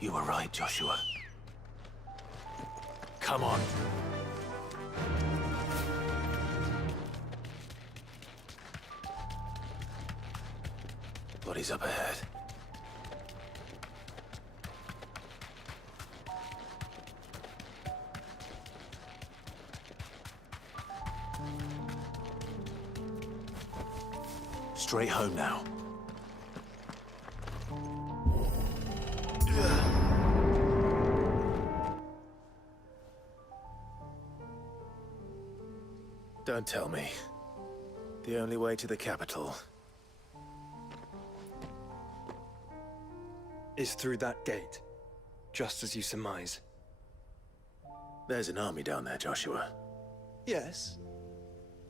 You were right, Joshua. Come on. Bodies up ahead. Straight home now. Don't tell me. The only way to the capital is through that gate, just as you surmise. There's an army down there, Joshua. Yes,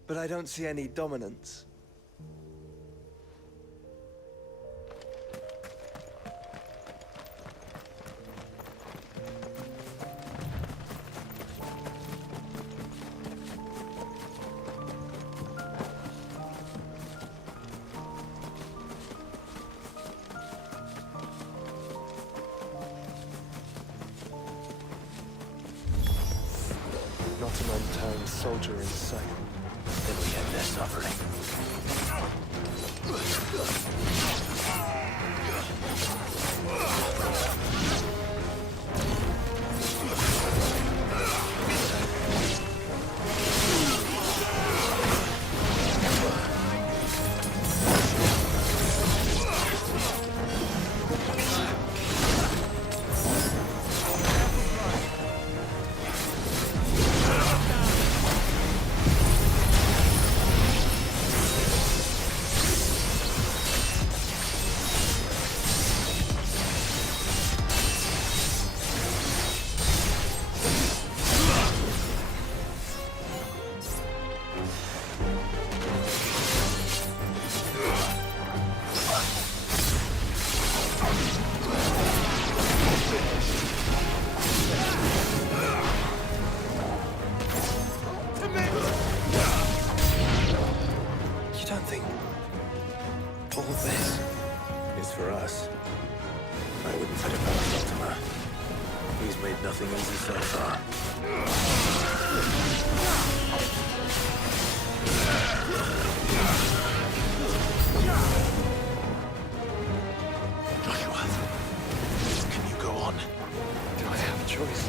but I don't see any dominance. Not an unturned soldier in sight. Then we end their suffering. For us. I wouldn't put it past Ultima. He's made nothing easy so far. Joshua, can you go on? Do I have a choice?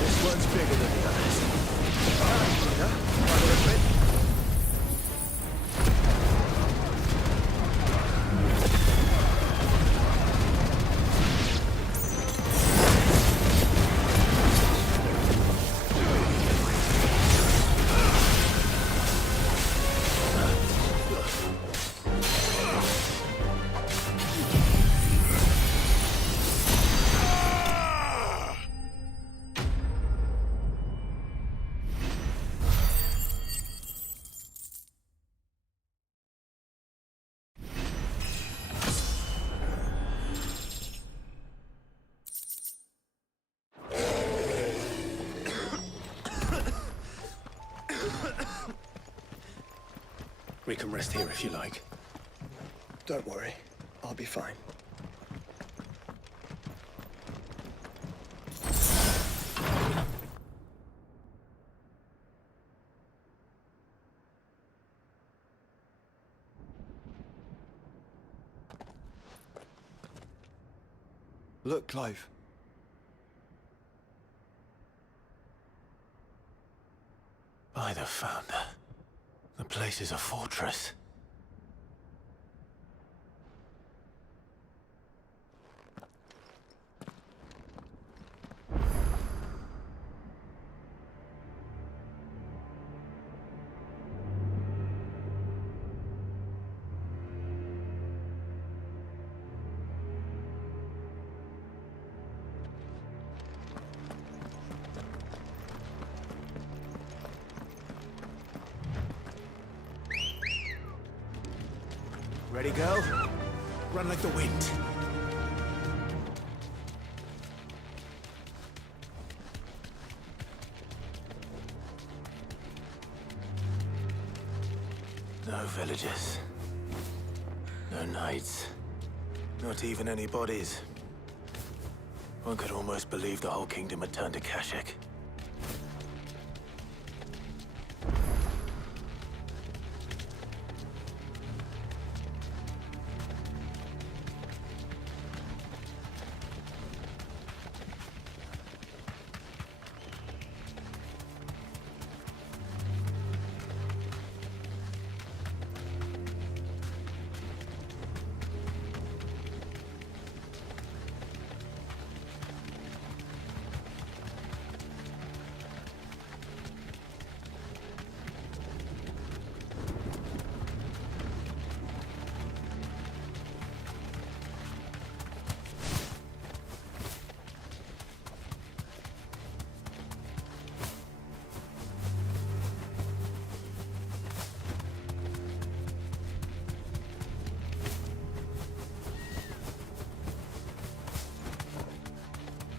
This one's bigger than the others. We can rest here if you like. Don't worry, I'll be fine. Look, Clive. By the Founder. The place is a fortress. Ready, go? Run like the wind. No villages. No knights. Not even any bodies. One could almost believe the whole kingdom had turned to Kashyyyk.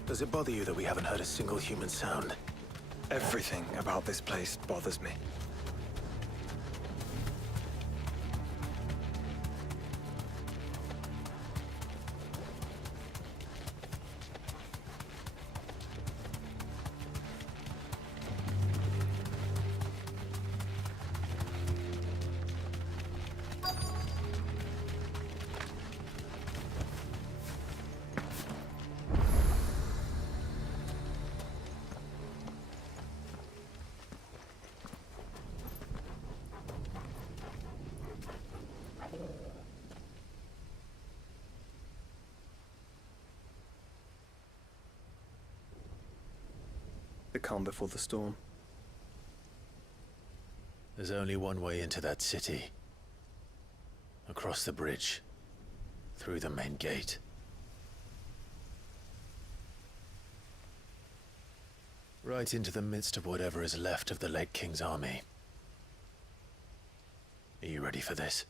Does it bother you that we haven't heard a single human sound? Everything about this place bothers me. The calm before the storm. There's only one way into that city. Across the bridge. Through the main gate. Right into the midst of whatever is left of the late King's army. Are you ready for this?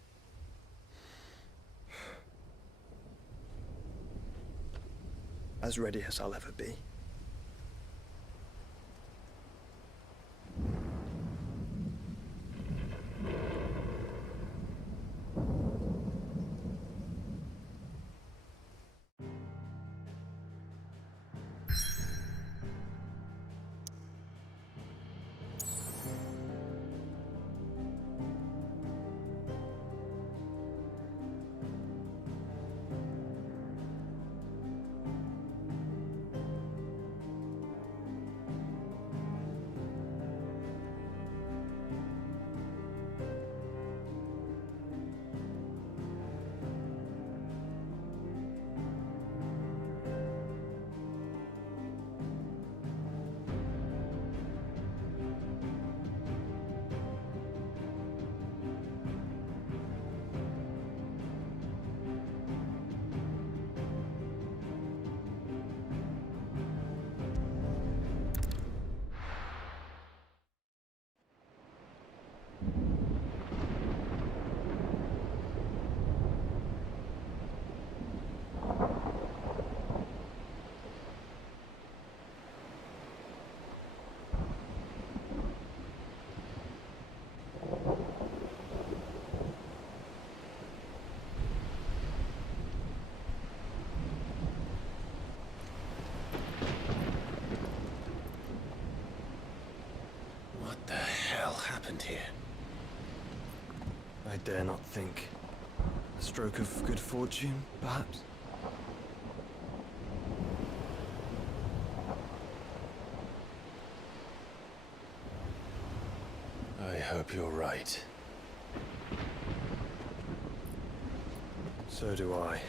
As ready as I'll ever be. What the hell happened here? I dare not think. A stroke of good fortune, perhaps? I hope you're right. So do I.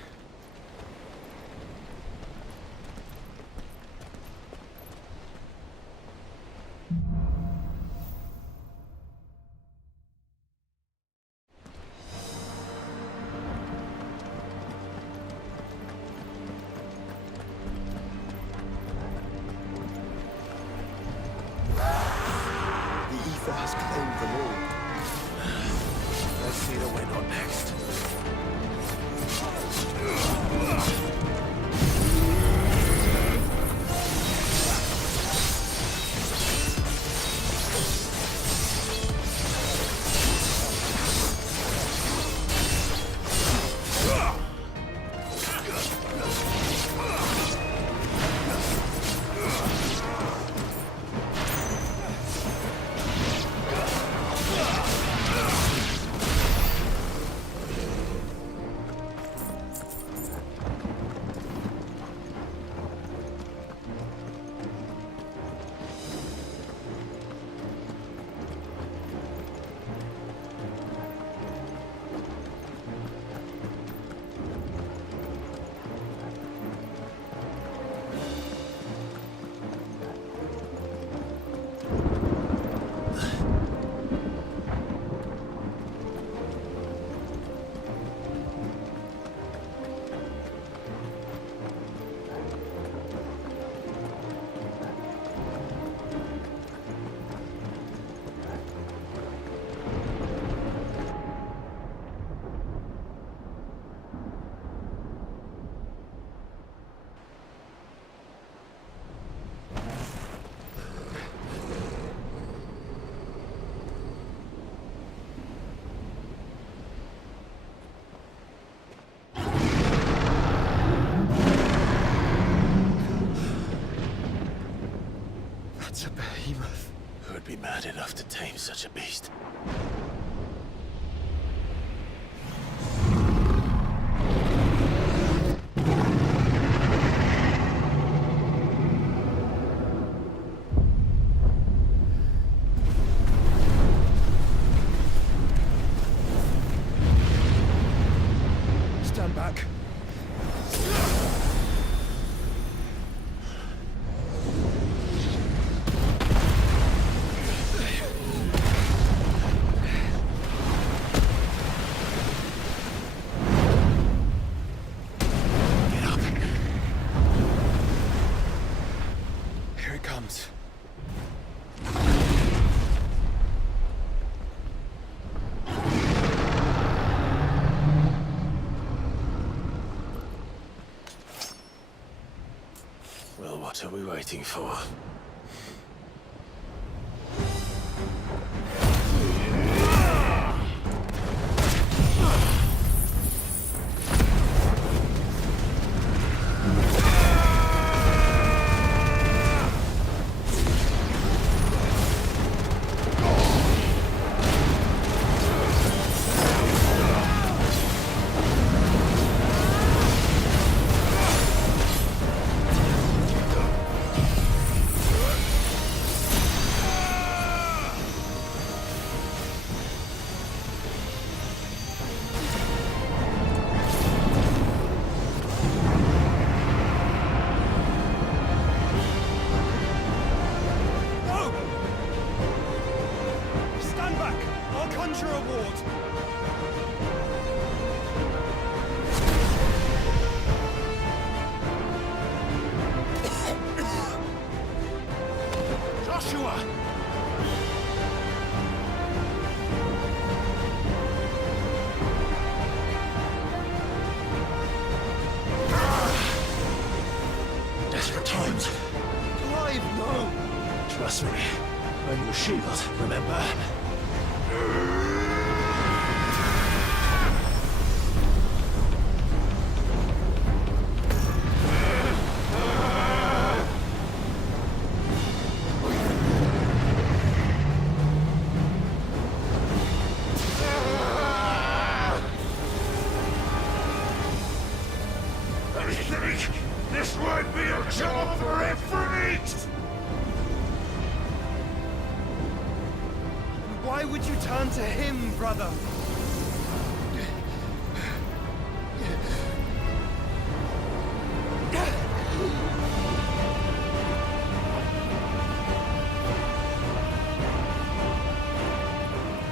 Has claimed them all. Let's see the win on next. That's a behemoth. Who'd be mad enough to tame such a beast? Stand back. Here it comes. Well, what are we waiting for? Stand back! I'll conjure a ward! Joshua! Desperate times. Clive, no! Trust me. I'm your shield, remember? I think this might be a job for a freak! Why would you turn to him, brother?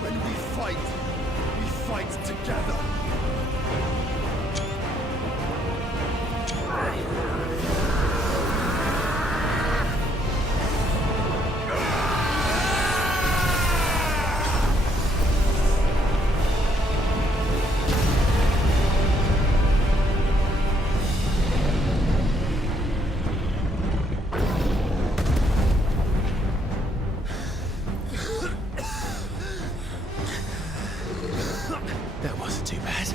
When we fight together. That wasn't too bad.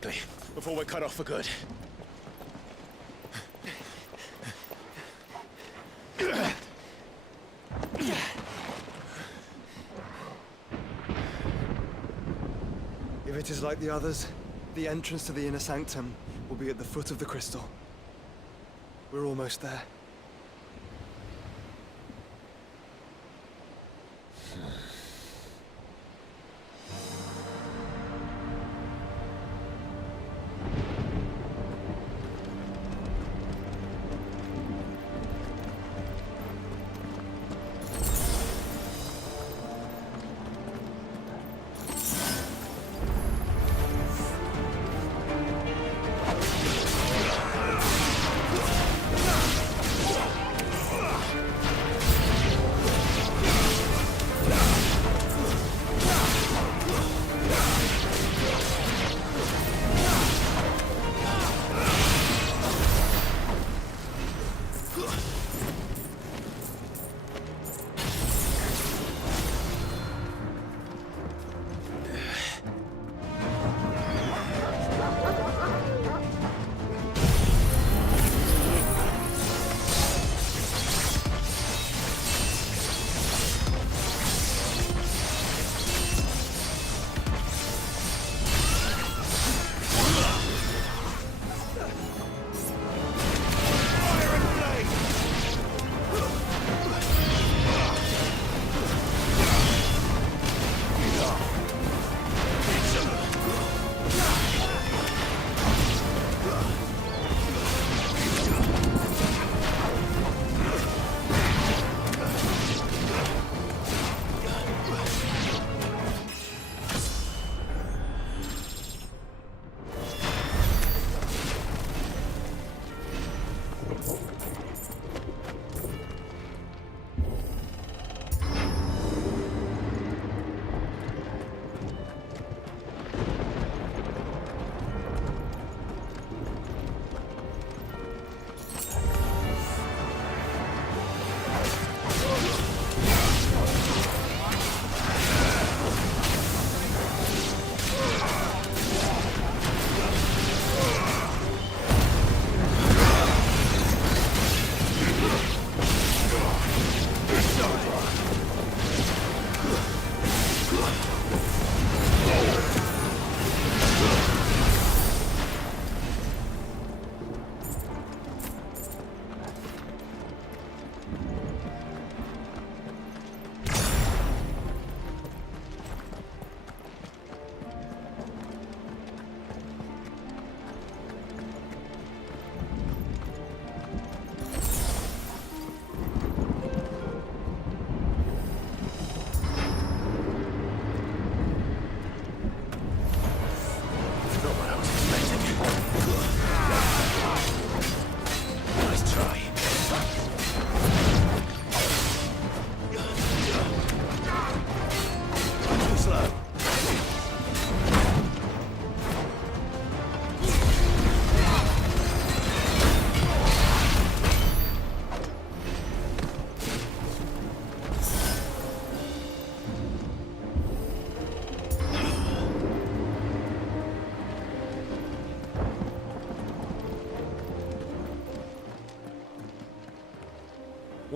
quickly, before we're cut off for good. If it is like the others, the entrance to the inner sanctum will be at the foot of the crystal. We're almost there.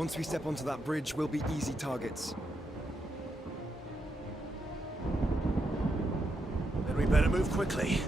Once we step onto that bridge, we'll be easy targets. Then we better move quickly.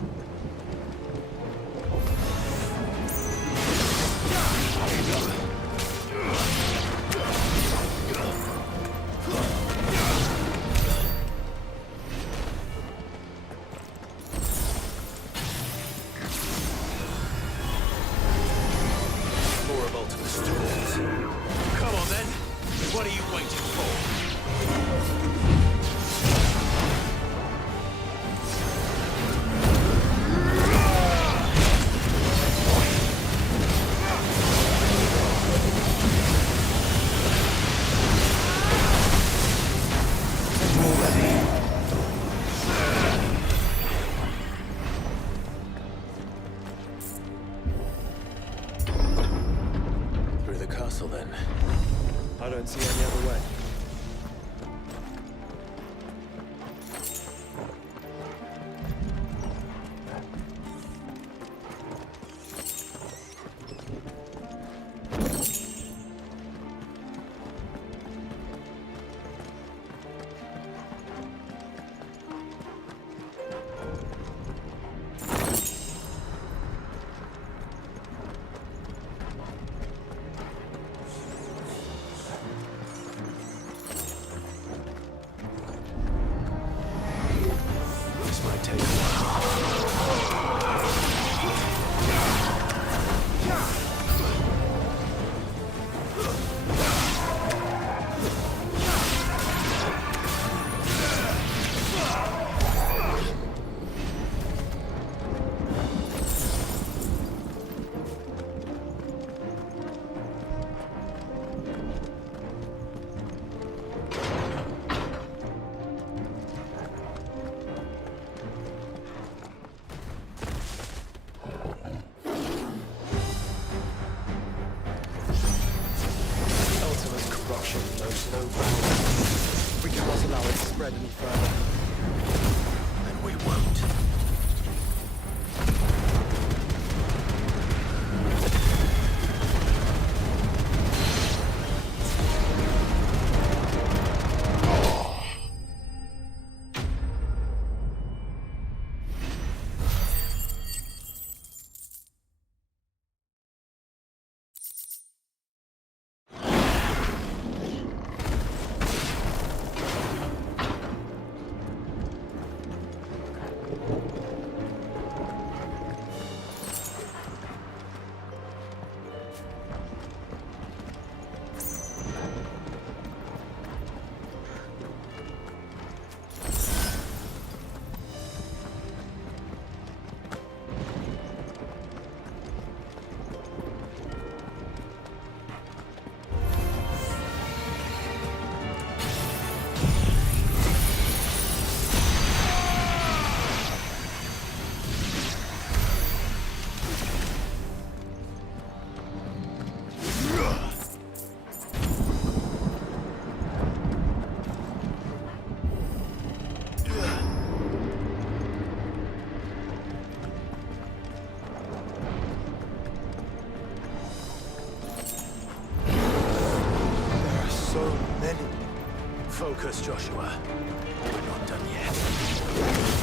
I don't see any other way. destruction knows no bounds. We cannot allow it to spread any further. Then we won't. Focus, Joshua. We're not done yet.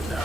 to know.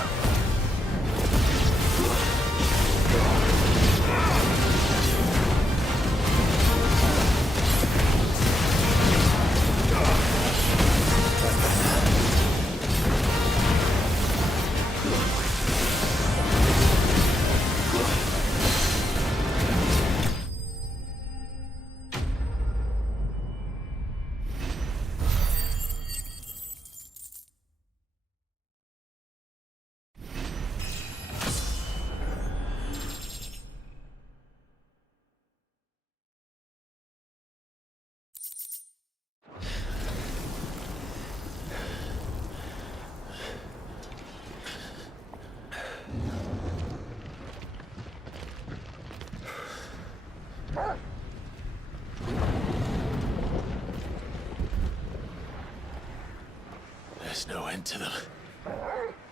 There's no end to them.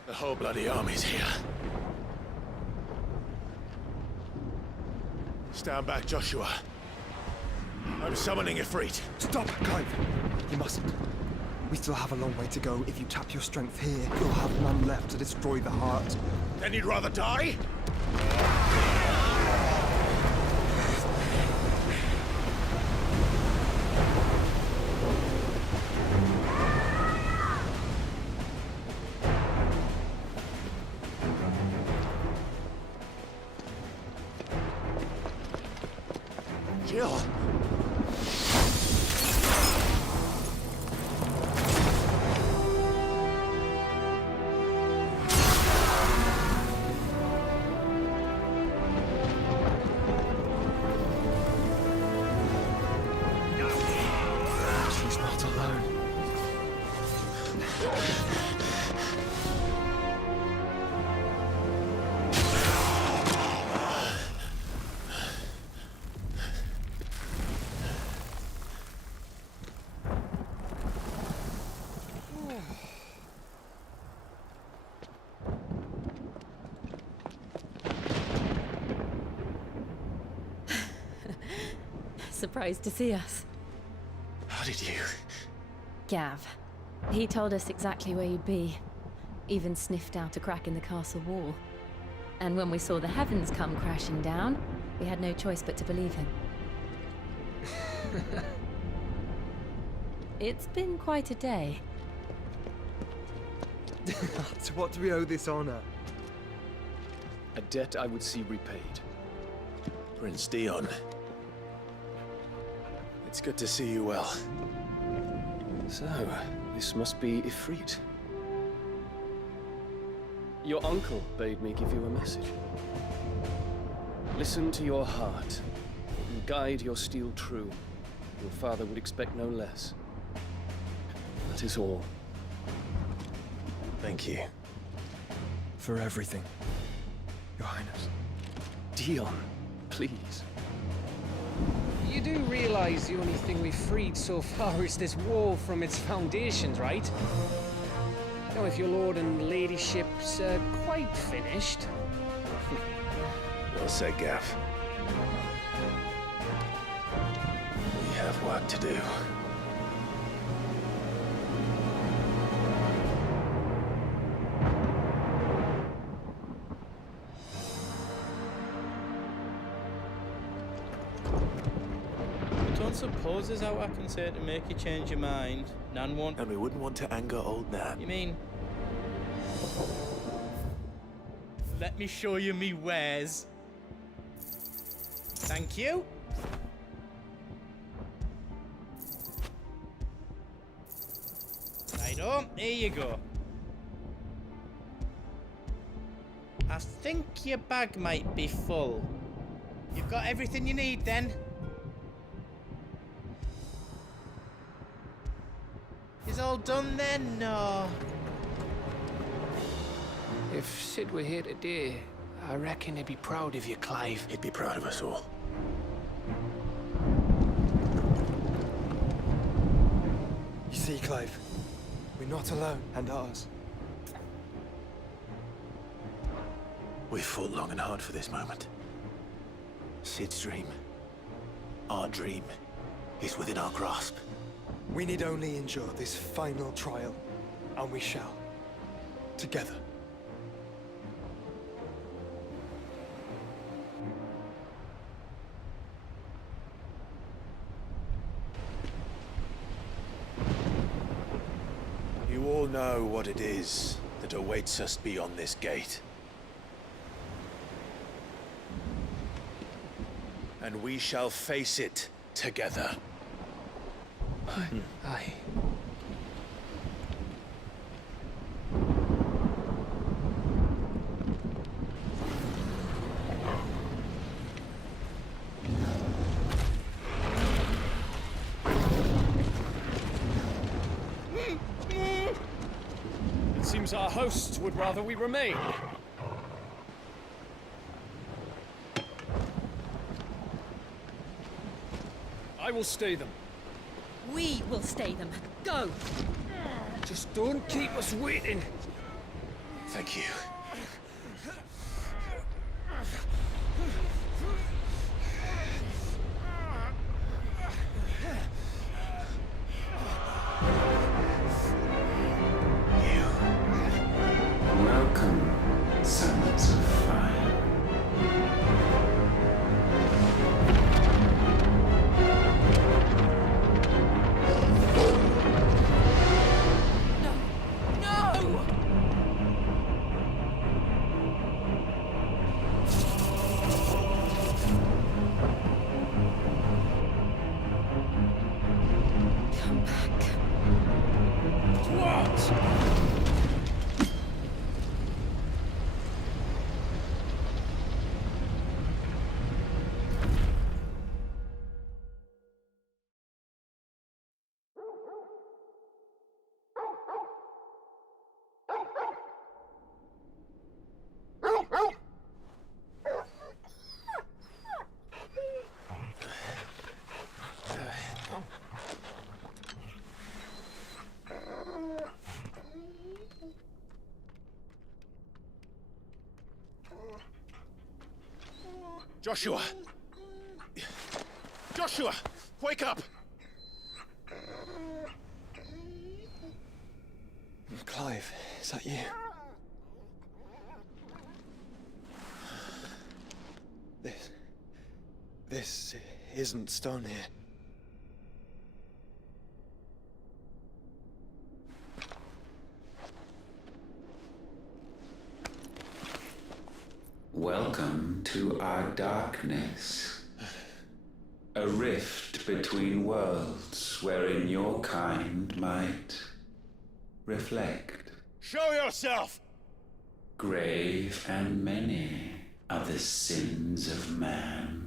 The whole bloody army's here. Stand back, Joshua. I'm summoning Ifrit. Stop, Clive! You mustn't. We still have a long way to go. If you tap your strength here, you'll have none left to destroy the heart. Then you'd rather die? Jill! She's not alone. Surprised to see us. How did you? Gav. He told us exactly where you'd be. Even sniffed out a crack in the castle wall. And when we saw the heavens come crashing down, we had no choice but to believe him. It's been quite a day. To what do we owe this honor? A debt I would see repaid. Prince Dion. It's good to see you well. So, this must be Ifrit. Your uncle bade me give you a message. Listen to your heart, and guide your steel true. Your father would expect no less. That is all. Thank you. For everything, Your Highness. Dion, please. You do realize the only thing we've freed so far is this wall from its foundations, right? Now, if your lord and ladyship's quite finished... Well said, Gav. We have work to do. Don't suppose there's out I can say to make you change your mind. None won't. And we wouldn't want to anger old Nan. You mean? Let me show you me wares. Thank you. Righto, here you go. I think your bag might be full. You've got everything you need then? Is all done then? No. If Sid were here today, I reckon he'd be proud of you, Clive. He'd be proud of us all. You see, Clive, we're not alone, and ours. We've fought long and hard for this moment. Sid's dream, our dream, is within our grasp. We need only endure this final trial, and we shall. Together. know what it is that awaits us beyond this gate. And we shall face it together. Aye. It seems our hosts would rather we remain. I will stay them. We will stay them. Go! Just don't keep us waiting. Thank you. Welcome, sons of fire. Come back. What? Joshua! Joshua! Wake up! Clive, is that you? This isn't stone here. Welcome to our darkness. A rift between worlds wherein your kind might reflect. Show yourself! Grave and many are the sins of man.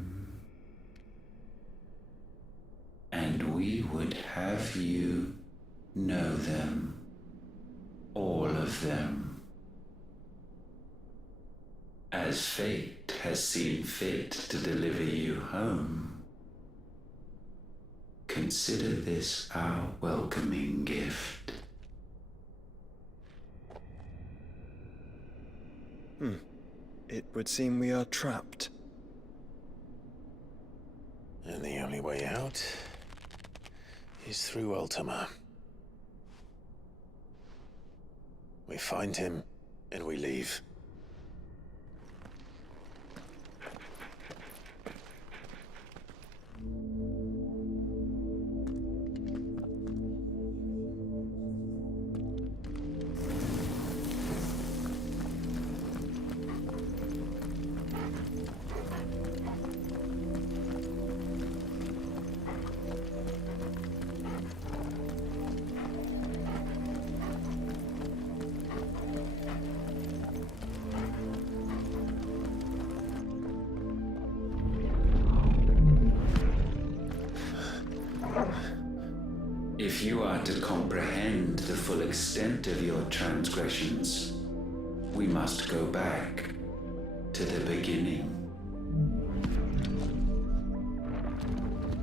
And we would have you know them, all of them. As fate has seen fit to deliver you home, consider this our welcoming gift. It would seem we are trapped. And the only way out is through Ultima. We find him, and we leave. If you are to comprehend the full extent of your transgressions, we must go back to the beginning.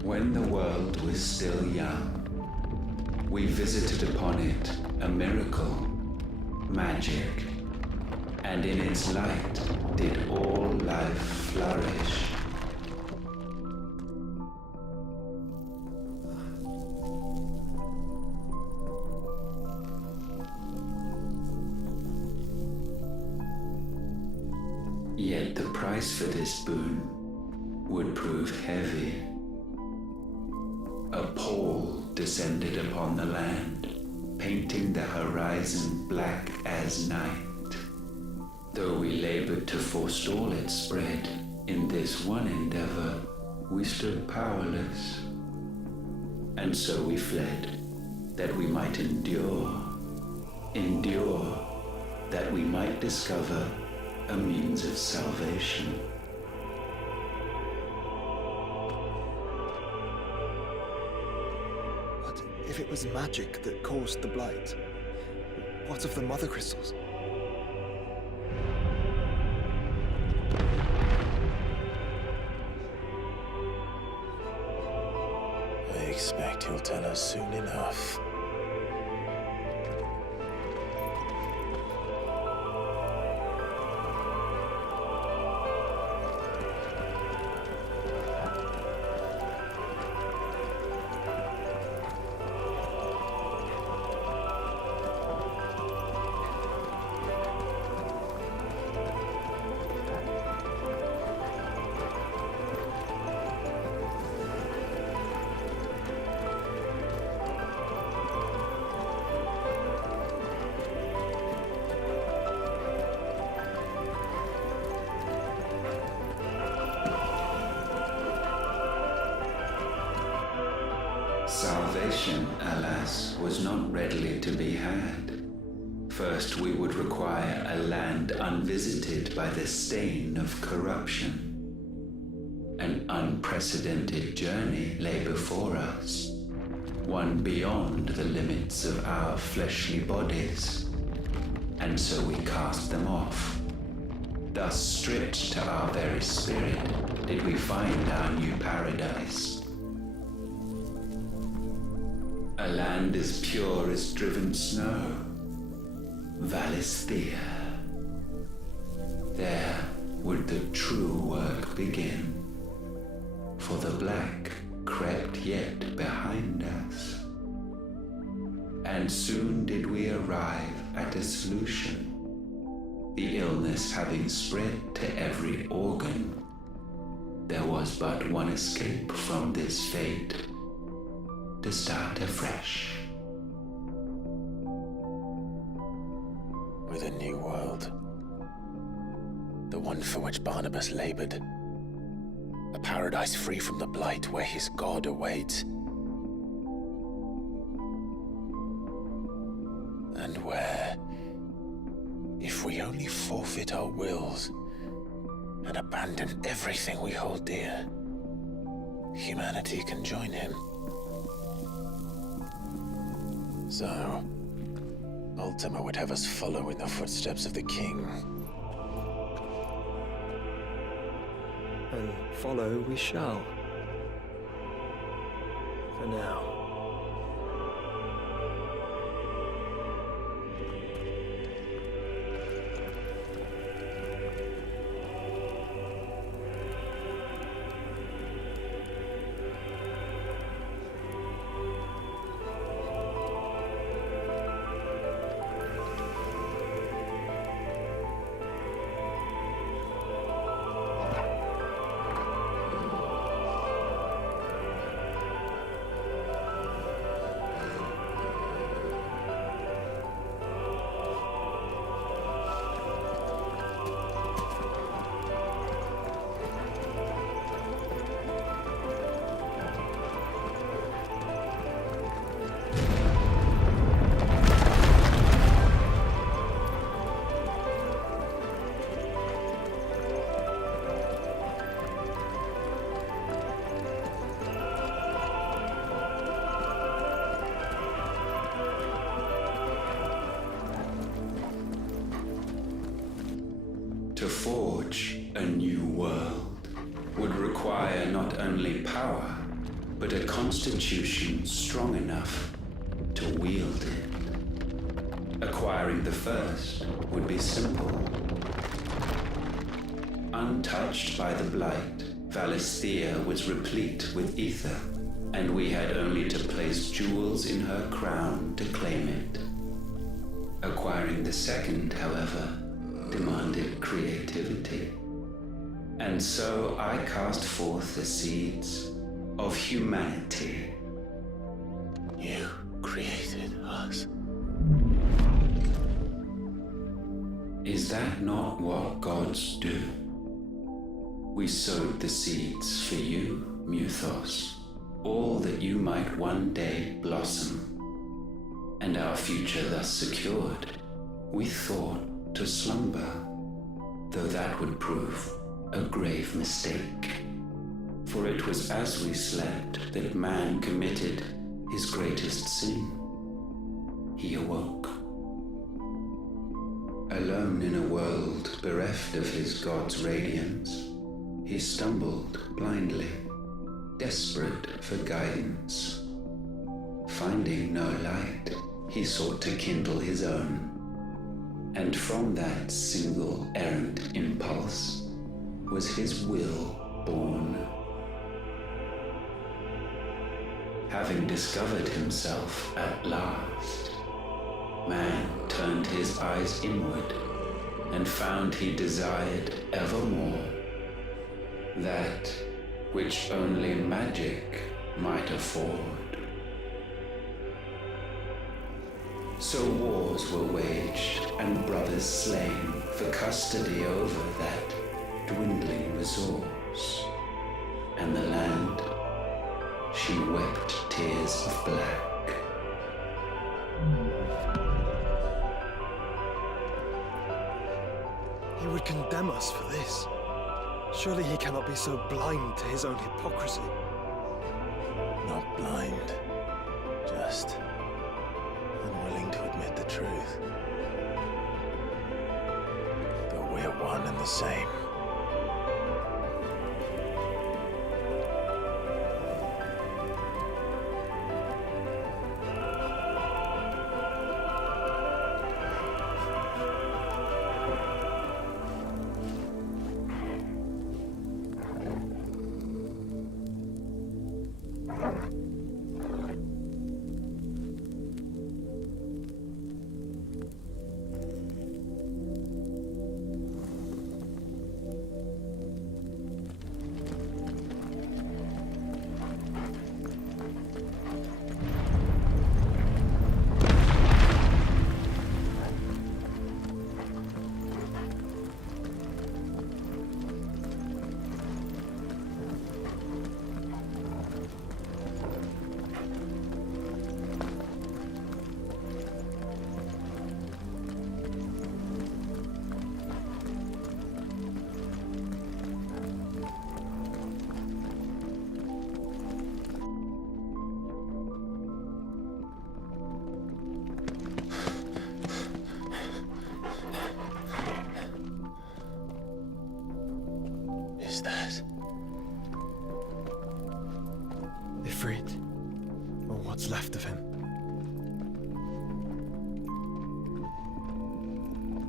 When the world was still young, we visited upon it a miracle, magic, and in its light did all life flourish. Yet the price for this boon would prove heavy. A pall descended upon the land, painting the horizon black as night. Though we labored to forestall its spread, in this one endeavor, we stood powerless. And so we fled, that we might endure, that we might discover a means of salvation. But if it was magic that caused the blight, what of the mother crystals? I expect he'll tell us soon enough. Salvation, alas, was not readily to be had. First, we would require a land unvisited by the stain of corruption. An unprecedented journey lay before us, one beyond the limits of our fleshly bodies. And so we cast them off. Thus, stripped to our very spirit, did we find our new paradise. A land as pure as driven snow, Valisthea. There would the true work begin, for the black crept yet behind us. And soon did we arrive at a solution, the illness having spread to every organ. There was but one escape from this fate, to start afresh. With a new world. The one for which Barnabas labored. A paradise free from the blight where his God awaits. And where, if we only forfeit our wills and abandon everything we hold dear, humanity can join him. So, Ultima would have us follow in the footsteps of the king. And follow we shall. For now. To forge a new world would require not only power, but a constitution strong enough to wield it. Acquiring the first would be simple. Untouched by the blight, Valisthea was replete with ether, and we had only to place jewels in her crown to claim it. Acquiring the second, however, demanded creativity. And so I cast forth the seeds of humanity. You created us. Is that not what gods do? We sowed the seeds for you, Muthos, all that you might one day blossom. And our future thus secured, we thought to slumber, though that would prove a grave mistake. For it was as we slept that man committed his greatest sin. He awoke. Alone in a world bereft of his god's radiance, he stumbled blindly, desperate for guidance. Finding no light, he sought to kindle his own. And from that single errant impulse was his will born. Having discovered himself at last, man turned his eyes inward and found he desired evermore that which only magic might afford. So wars were waged and brothers slain for custody over that dwindling resource, and the land, she wept tears of black. He would condemn us for this. Surely he cannot be so blind to his own hypocrisy. Not blind, just unwilling to admit the truth. But we're one and the same. Is that Ifrit, or what's left of him.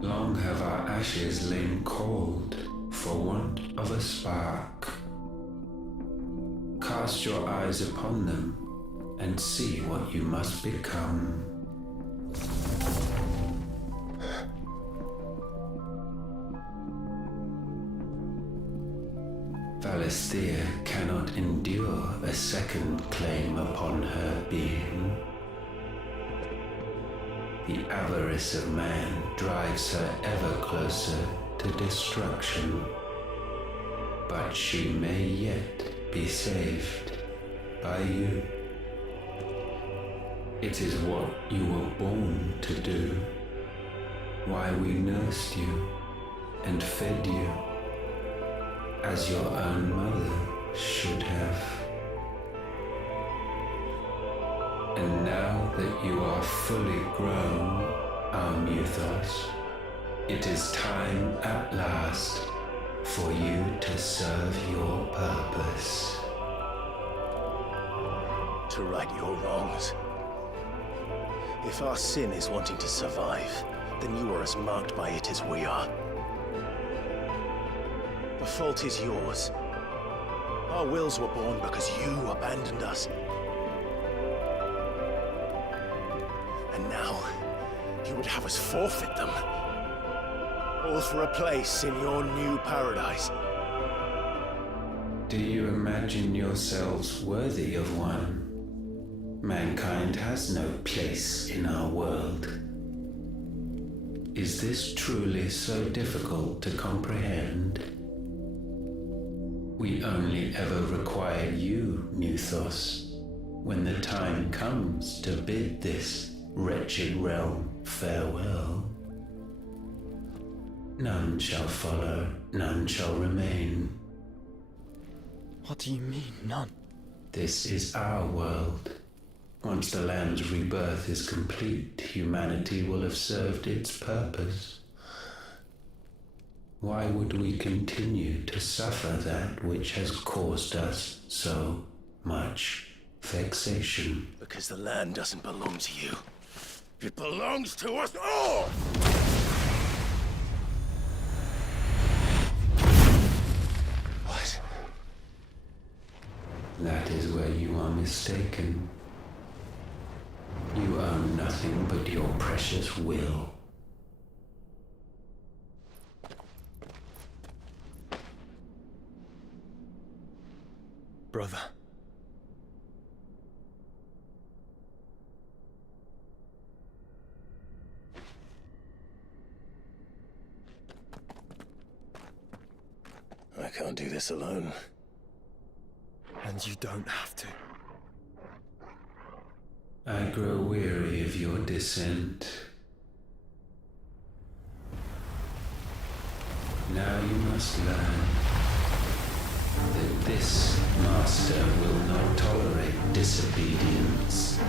Long have our ashes lain cold for want of a spark. Cast your eyes upon them and see what you must become. Valisthea cannot endure a second claim upon her being. The avarice of man drives her ever closer to destruction, but she may yet be saved by you. It is what you were born to do, why we nursed you and fed you, as your own mother should have. And now that you are fully grown, our Muthos, it is time at last for you to serve your purpose. to right your wrongs? If our sin is wanting to survive, then you are as marked by it as we are. The fault is yours. Our wills were born because you abandoned us. And now, you would have us forfeit them. All for a place in your new paradise. Do you imagine yourselves worthy of one? Mankind has no place in our world. Is this truly so difficult to comprehend? We only ever require you, Nuthos, when the time comes to bid this wretched realm farewell. None shall follow, none shall remain. What do you mean, none? This is our world. Once the land's rebirth is complete, humanity will have served its purpose. Why would we continue to suffer that which has caused us so much vexation? Because the land doesn't belong to you. It belongs to us all! What? That is where you are mistaken. You own nothing but your precious will. Brother. I can't do this alone. And you don't have to. I grow weary of your dissent. Now you must learn that this master will not tolerate disobedience.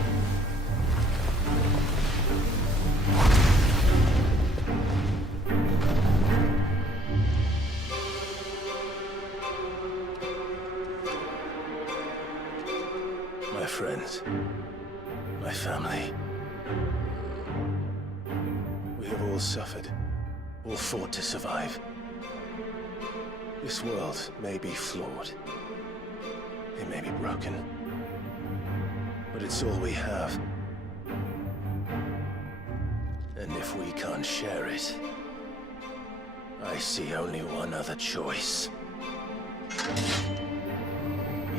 My friends, my family. We have all suffered, all fought to survive. This world may be flawed. It may be broken. But it's all we have. And if we can't share it, I see only one other choice.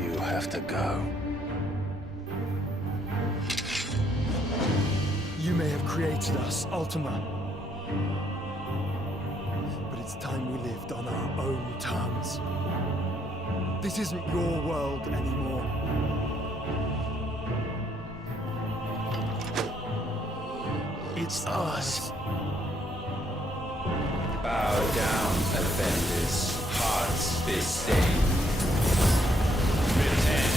You have to go. You may have created us, Ultima. But it's time we lived on our own terms. This isn't your world anymore. It's ours. Bow down, offenders, hearts disdain. Repent.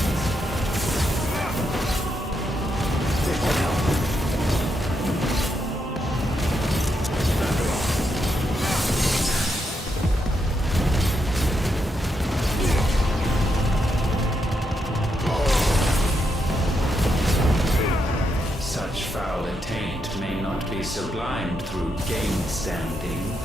Such foul attaint may not be sublimed through gain-standing.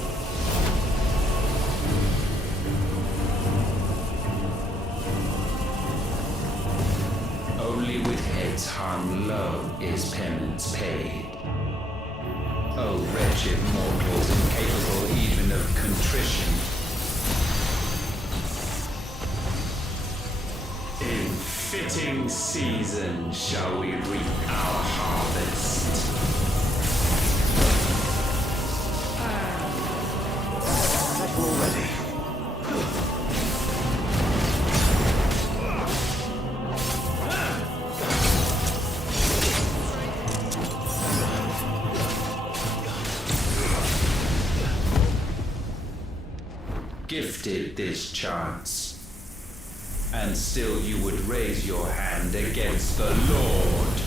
Only with heads hung low is penance paid. O wretched mortals incapable even of contrition. In fitting season shall we reap our harvest. Already. Gifted this chance, and still you would raise your hand against the Lord.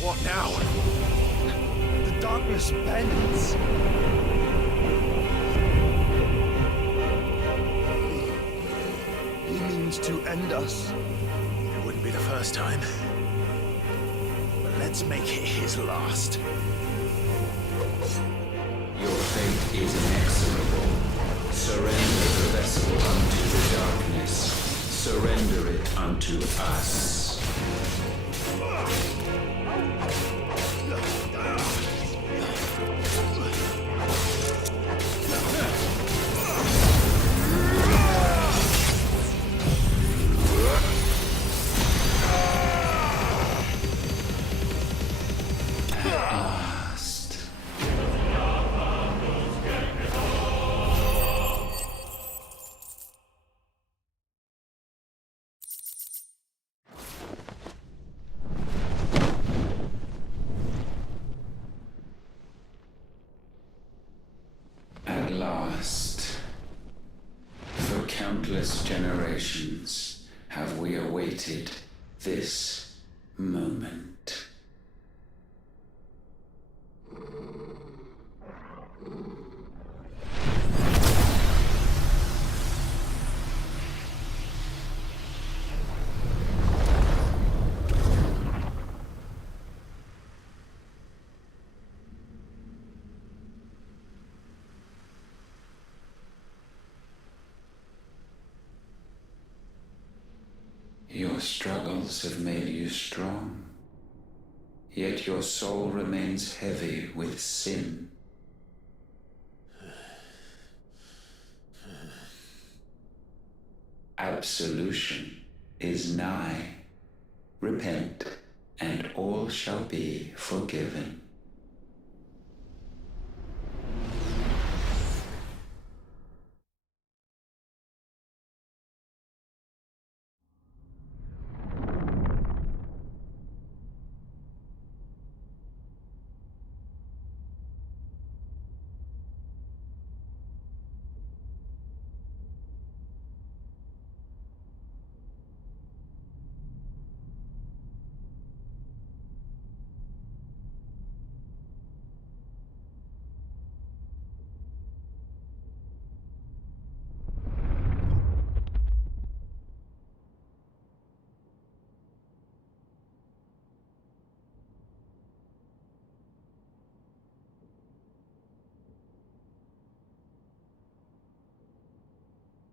What now? The darkness bends. He means to end us. It wouldn't be the first time. But let's make it his last. Your fate is inexorable. Surrender the vessel unto the darkness. Surrender it unto us. At last, countless generations have we awaited this moment. Your struggles have made you strong, yet your soul remains heavy with sin. Absolution is nigh. Repent, and all shall be forgiven.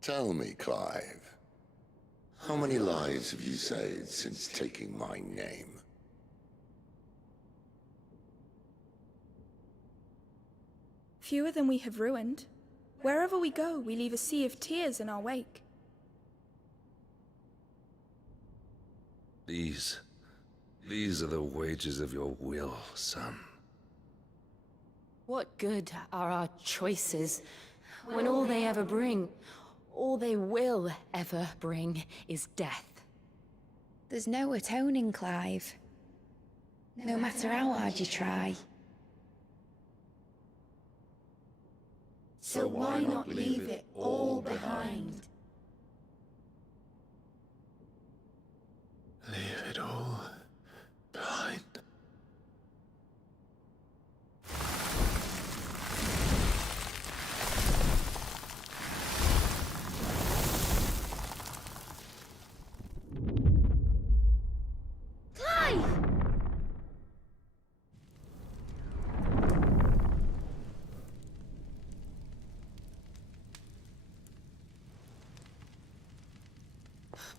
Tell me, Clive, how many lives have you saved since taking my name? Fewer than we have ruined. Wherever we go, we leave a sea of tears in our wake. These are the wages of your will, son. What good are our choices when all they ever bring, all they will ever bring, is death? There's no atoning, Clive. No matter how hard you try. So why not leave it all behind? Leave it all behind.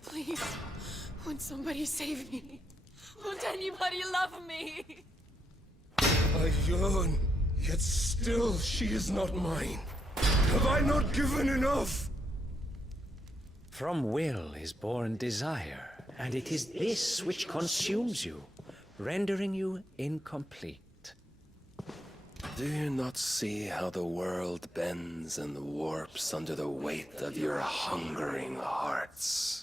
Please, won't somebody save me? Won't anybody love me? I yearn, yet still she is not mine. Have I not given enough? From will is born desire, and it is this which consumes you, rendering you incomplete. Do you not see how the world bends and warps under the weight of your hungering hearts?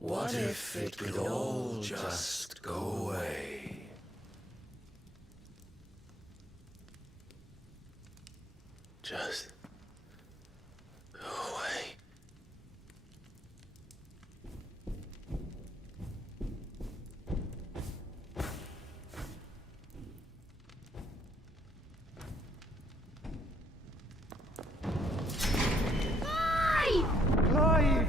What if it could all just go away? Just go away. Clive!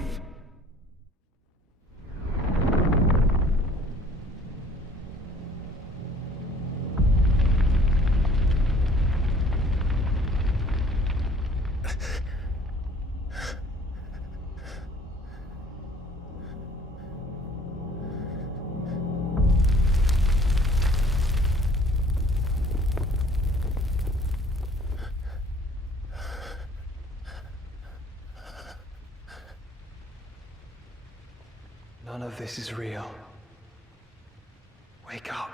None of this is real. Wake up.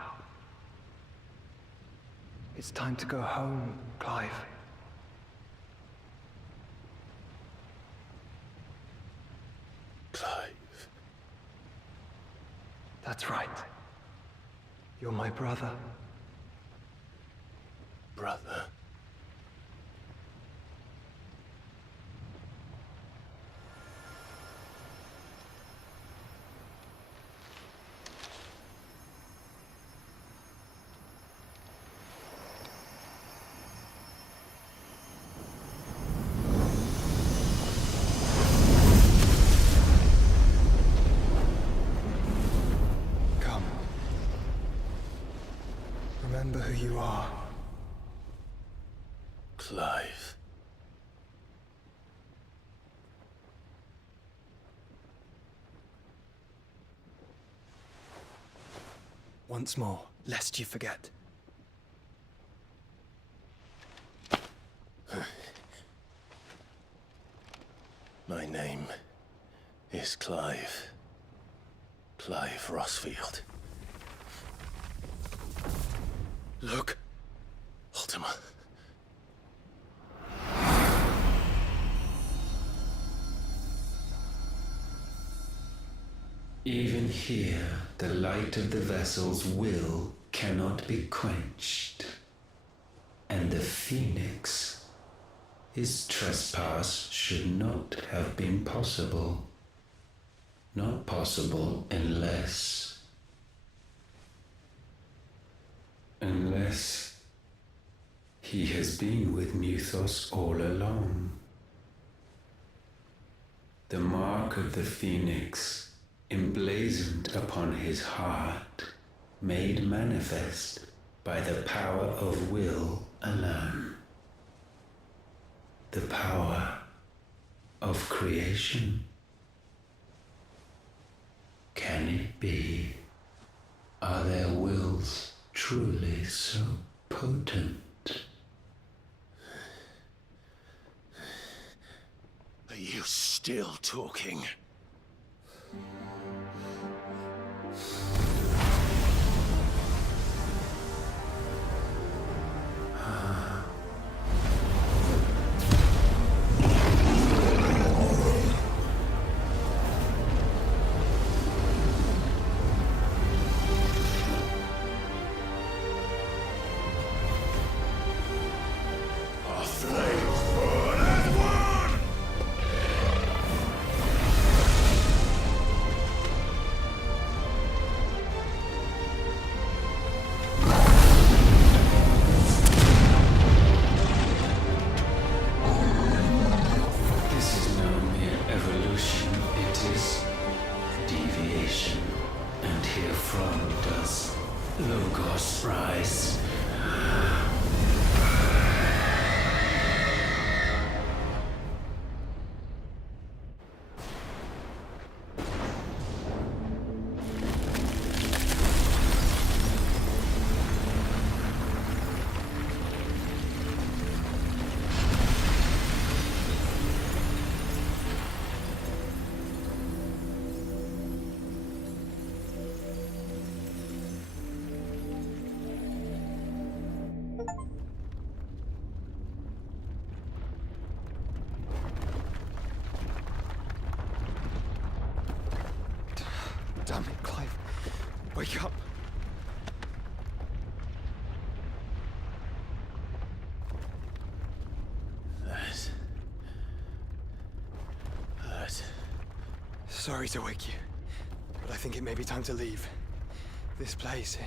It's time to go home, Clive. Clive. That's right. You're my brother. brother. Come. Remember who you are. Clive. Once more, lest you forget. My name is Clive. Clive Rossfield. Look. Ultima. Even here, the light of the vessel's will cannot be quenched. And the Phoenix, his trespass should not have been possible. Not possible unless he has been with Mythos all along. The mark of the Phoenix, emblazoned upon his heart, made manifest by the power of will alone. The power of creation. Can it be? Are their wills truly so potent? Are you still talking? Damn it, Clive. Wake up. That. Sorry to wake you, but I think it may be time to leave. This place.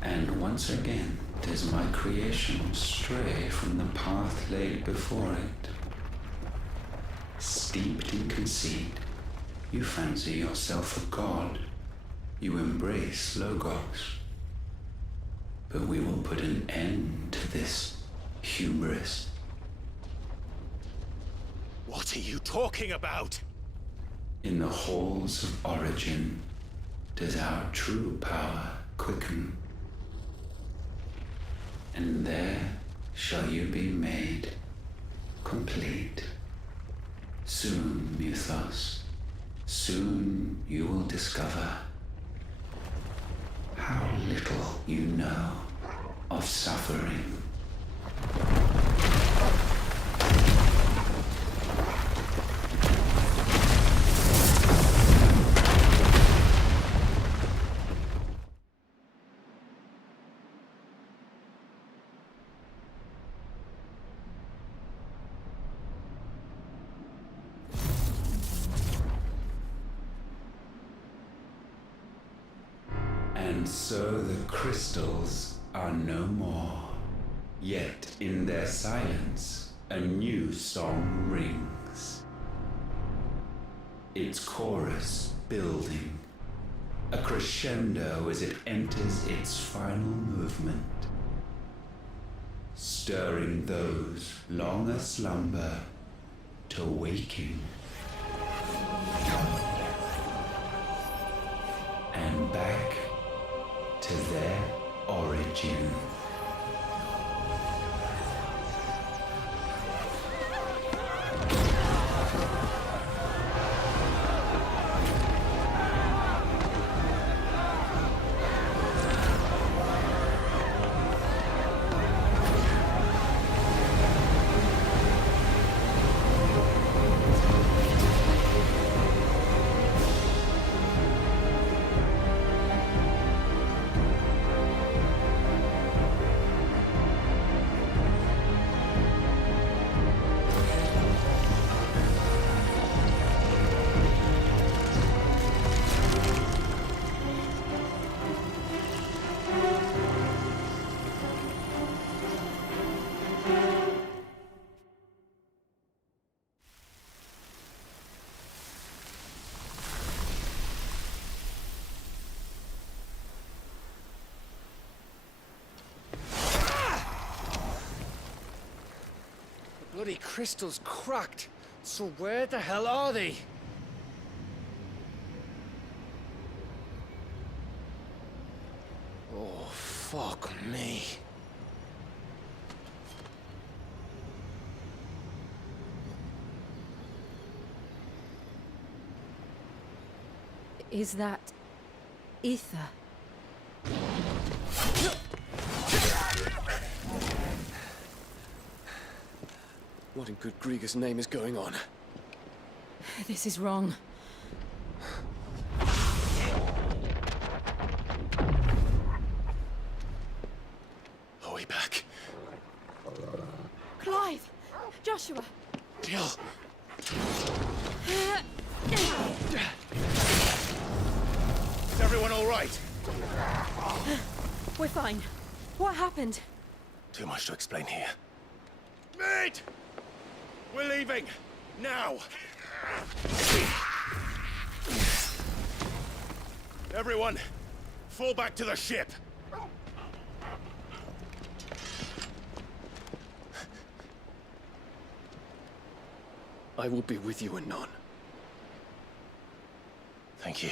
And once again, does my creation stray from the path laid before it? Steeped in conceit, you fancy yourself a god. You embrace Logos. But we will put an end to this hubris. What are you talking about? In the halls of origin, does our true power quicken. And there shall you be made complete. Soon, Mythos, soon you will discover how little you know. of suffering. And so the crystals are no more. Yet in their silence, a new song rings. Its chorus building, a crescendo as it enters its final movement, stirring those long aslumber to waking. And back to their origin. Bloody crystal's cracked. So where the hell are they? Oh, fuck me. Is that ether? What in good Grieger's name is going on? This is wrong. Are we back? Clive! Joshua! Jill! Is everyone all right? We're fine. What happened? Too much to explain here. Mate! We're leaving! Now! Everyone, fall back to the ship! I will be with you anon. Thank you.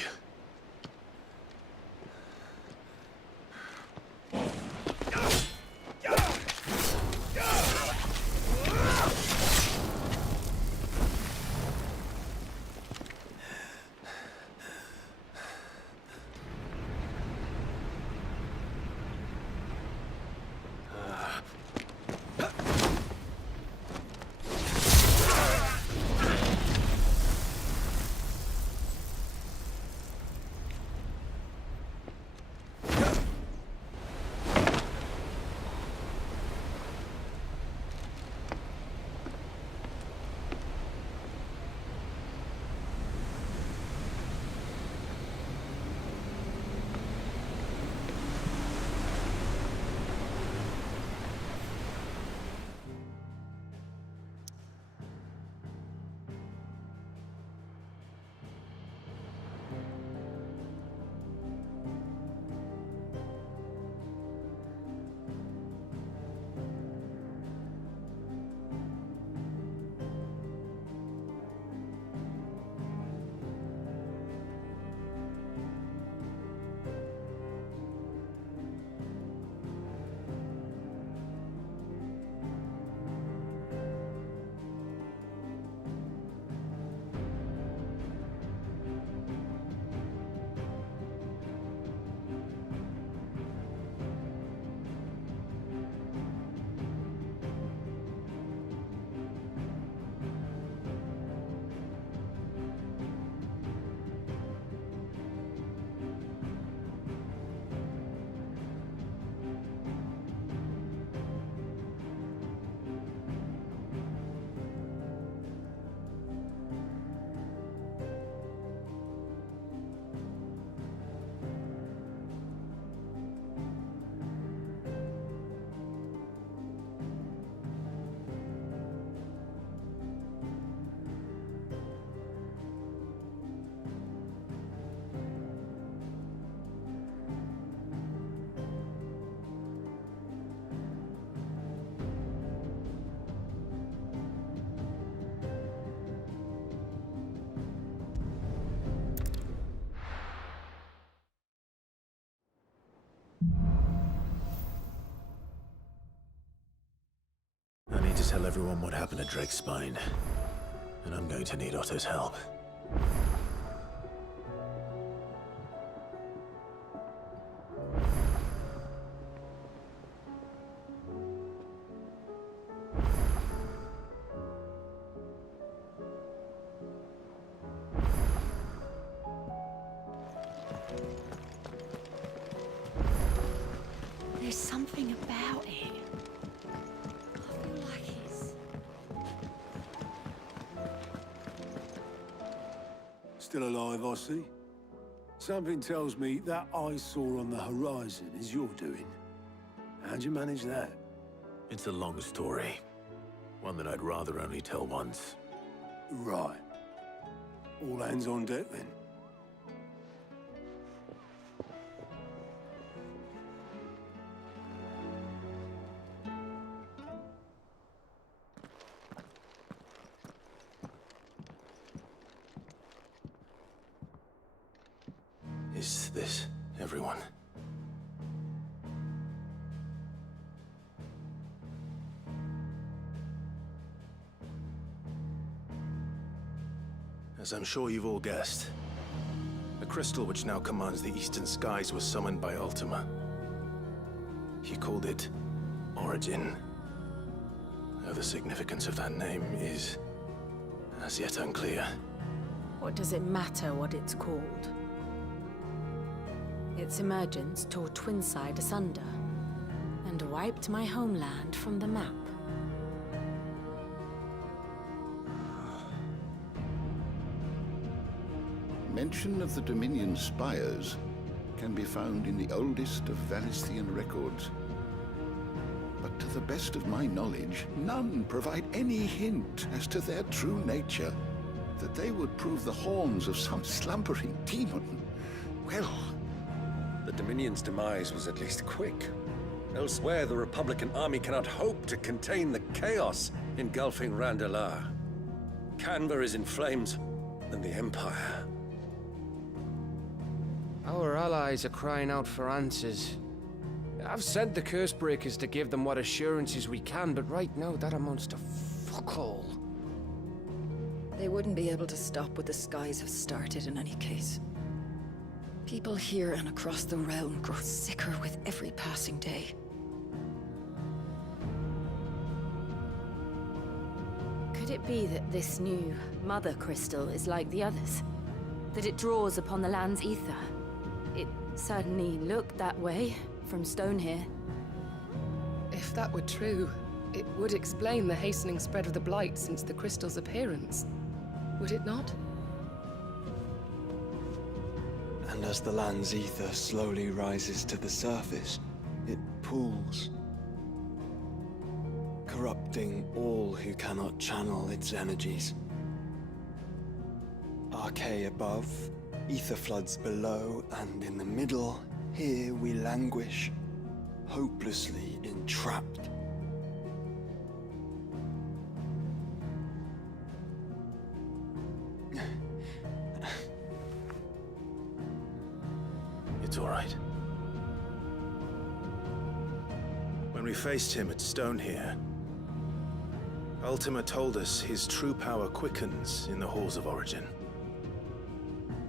Just tell everyone what happened at Drake's spine. And I'm going to need Otto's help. There's something about it. I feel like it's... Still alive, I see. Something tells me that eyesore on the horizon is your doing. How'd you manage that? It's a long story. One that I'd rather only tell once. Right. All hands on deck, then. Is this everyone? As I'm sure you've all guessed, the crystal which now commands the eastern skies was summoned by Ultima. He called it Origin. Though the significance of that name is as yet unclear. What does it matter what it's called? Its emergence tore Twinside asunder and wiped my homeland from the map. Mention of the Dominion spires can be found in the oldest of Valisthian records. But to the best of my knowledge, none provide any hint as to their true nature. That they would prove the horns of some slumbering demon. Well, the Dominion's demise was at least quick. Elsewhere, the Republican army cannot hope to contain the chaos engulfing Randalar. Canva is in flames, and the Empire. Our allies are crying out for answers. I've sent the Cursebreakers to give them what assurances we can, but right now that amounts to fuck all. They wouldn't be able to stop what the skies have started in any case. People here and across the realm grow sicker with every passing day. Could it be that this new Mother Crystal is like the others? That it draws upon the land's ether? It certainly looked that way from stone here. If that were true, it would explain the hastening spread of the Blight since the crystal's appearance. Would it not? And as the land's ether slowly rises to the surface, it pools, corrupting all who cannot channel its energies. Archay above, ether floods below, and in the middle, here we languish, hopelessly entrapped. It's all right. When we faced him at Stone here, Ultima told us his true power quickens in the halls of Origin.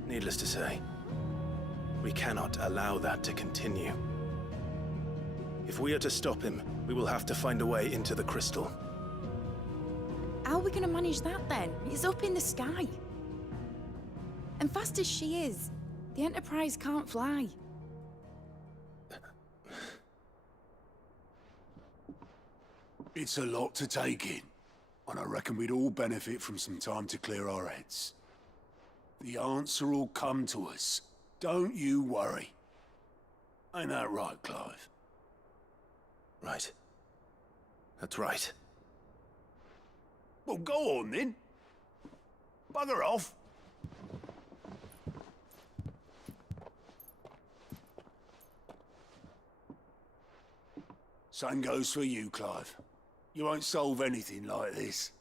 Needless to say, we cannot allow that to continue. If we are to stop him, we will have to find a way into the crystal. How are we gonna manage that then? It's up in the sky. And fast as she is, the Enterprise can't fly. It's a lot to take in, and I reckon we'd all benefit from some time to clear our heads. The answer will come to us. Don't you worry. Ain't that right, Clive? Right. That's right. Well, go on then. Bugger off. Same goes for you, Clive. You won't solve anything like this.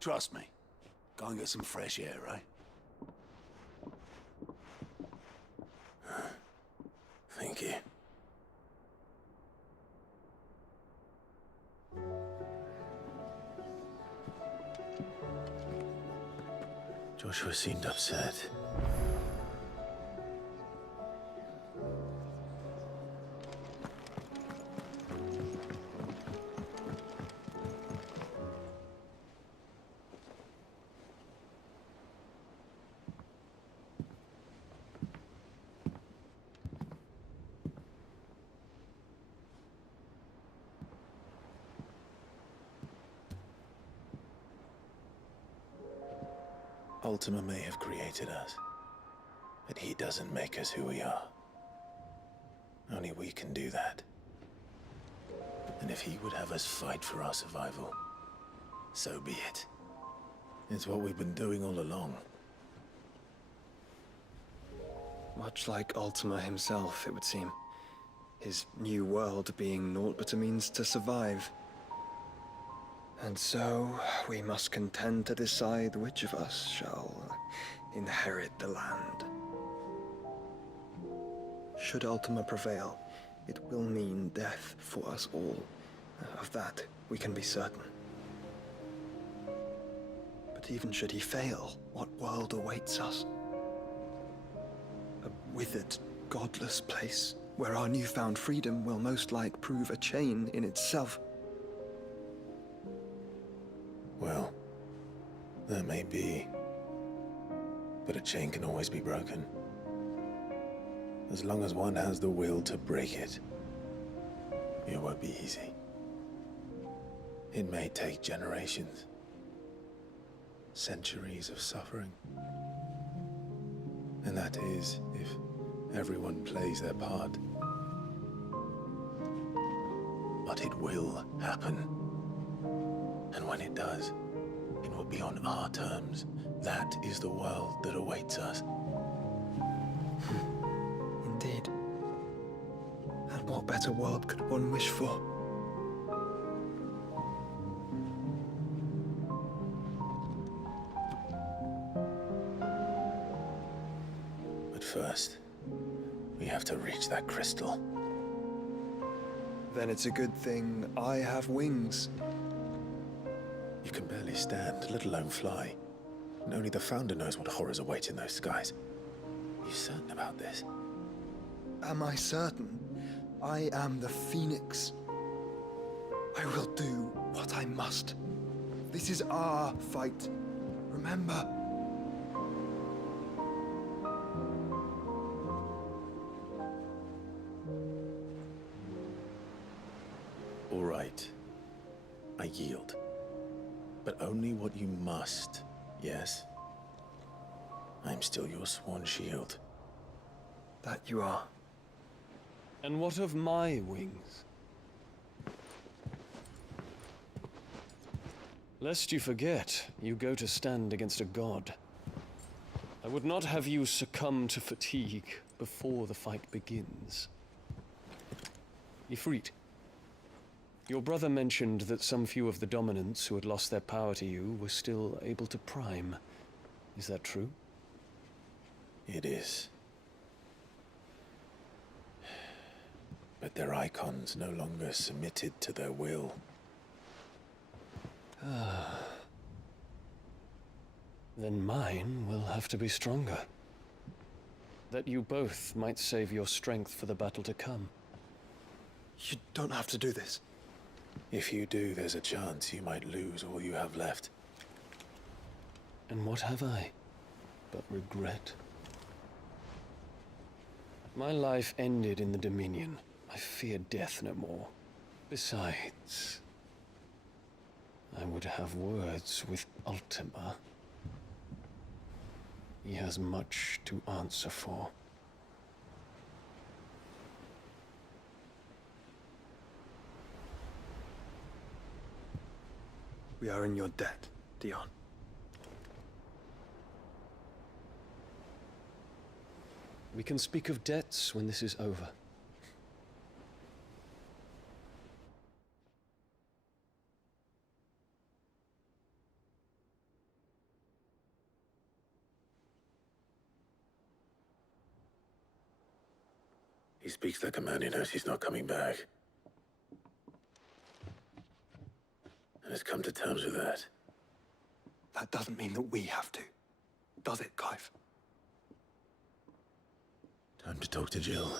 Trust me. Go and get some fresh air, eh? Thank you. Joshua seemed upset. Ultima may have created us, but he doesn't make us who we are. Only we can do that. And if he would have us fight for our survival, so be it. It's what we've been doing all along. Much like Ultima himself, it would seem. His new world being naught but a means to survive. And so, we must contend to decide which of us shall inherit the land. Should Ultima prevail, it will mean death for us all. Of that, we can be certain. But even should he fail, what world awaits us? A withered, godless place, where our newfound freedom will most like prove a chain in itself. Well, that may be, but a chain can always be broken. As long as one has the will to break it, it won't be easy. It may take generations, centuries of suffering. And that is, if everyone plays their part. But it will happen. And when it does, it will be on our terms. That is the world that awaits us. Indeed. And what better world could one wish for? But first, we have to reach that crystal. Then it's a good thing I have wings. You can barely stand, let alone fly. And only the Founder knows what horrors await in those skies. Are you certain about this? Am I certain? I am the Phoenix. I will do what I must. This is our fight. Remember? All right. I yield. But only what you must, yes? I'm still your sworn shield. That you are. And what of my wings? Lest you forget, you go to stand against a god. I would not have you succumb to fatigue before the fight begins. Ifrit, your brother mentioned that some few of the dominants who had lost their power to you were still able to prime. Is that true? It is. But their icons no longer submitted to their will. Then mine will have to be stronger. That you both might save your strength for the battle to come. You don't have to do this. If you do, there's a chance you might lose all you have left. And what have I but regret? My life ended in the Dominion. I fear death no more. Besides, I would have words with Ultima. He has much to answer for. We are in your debt, Dion. We can speak of debts when this is over. He speaks like a man who knows he's not coming back. And has come to terms with that. That doesn't mean that we have to. does it, Clive? Time to talk to Jill.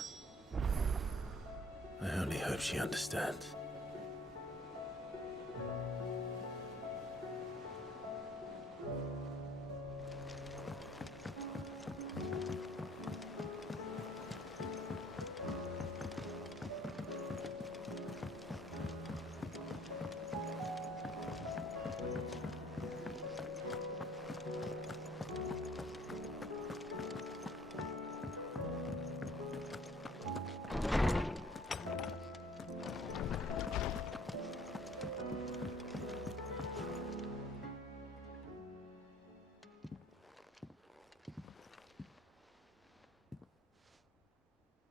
I only hope she understands.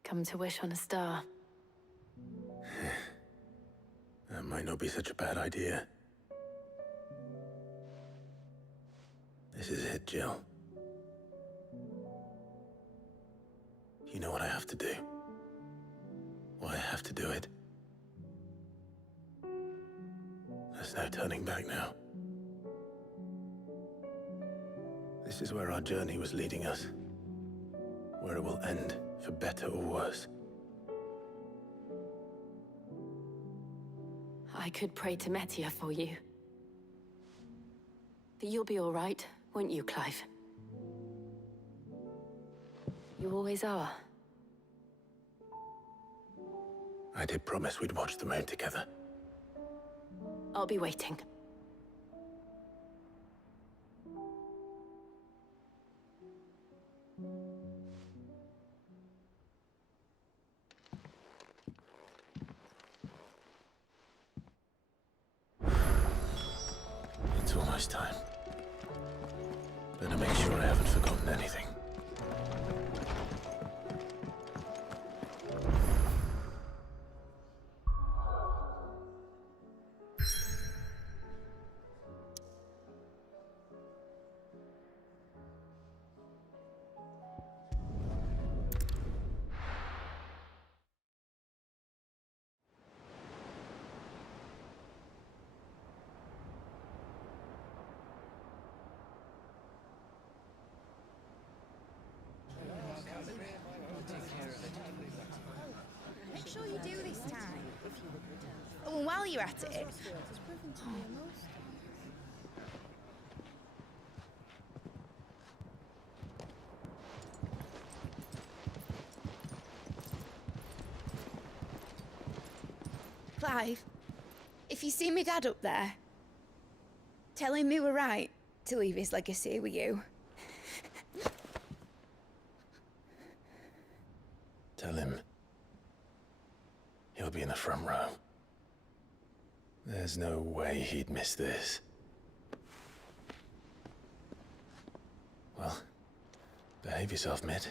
Come to wish on a star. That might not be such a bad idea. This is it, Jill. You know what I have to do. Why I have to do it. There's no turning back now. This is where our journey was leading us. Where it will end, for better or worse. I could pray to Metia for you. But you'll be all right, won't you, Clive? You always are. I did promise we'd watch the moon together. I'll be waiting. It's almost time. Better make sure I haven't forgotten anything. Make sure you do this time. Oh, and while you're at it... Clive, if you see me dad up there, tell him we were right to leave his legacy with you. Tell him he'll be in the front row. There's no way he'd miss this. Well, behave yourself, Mid.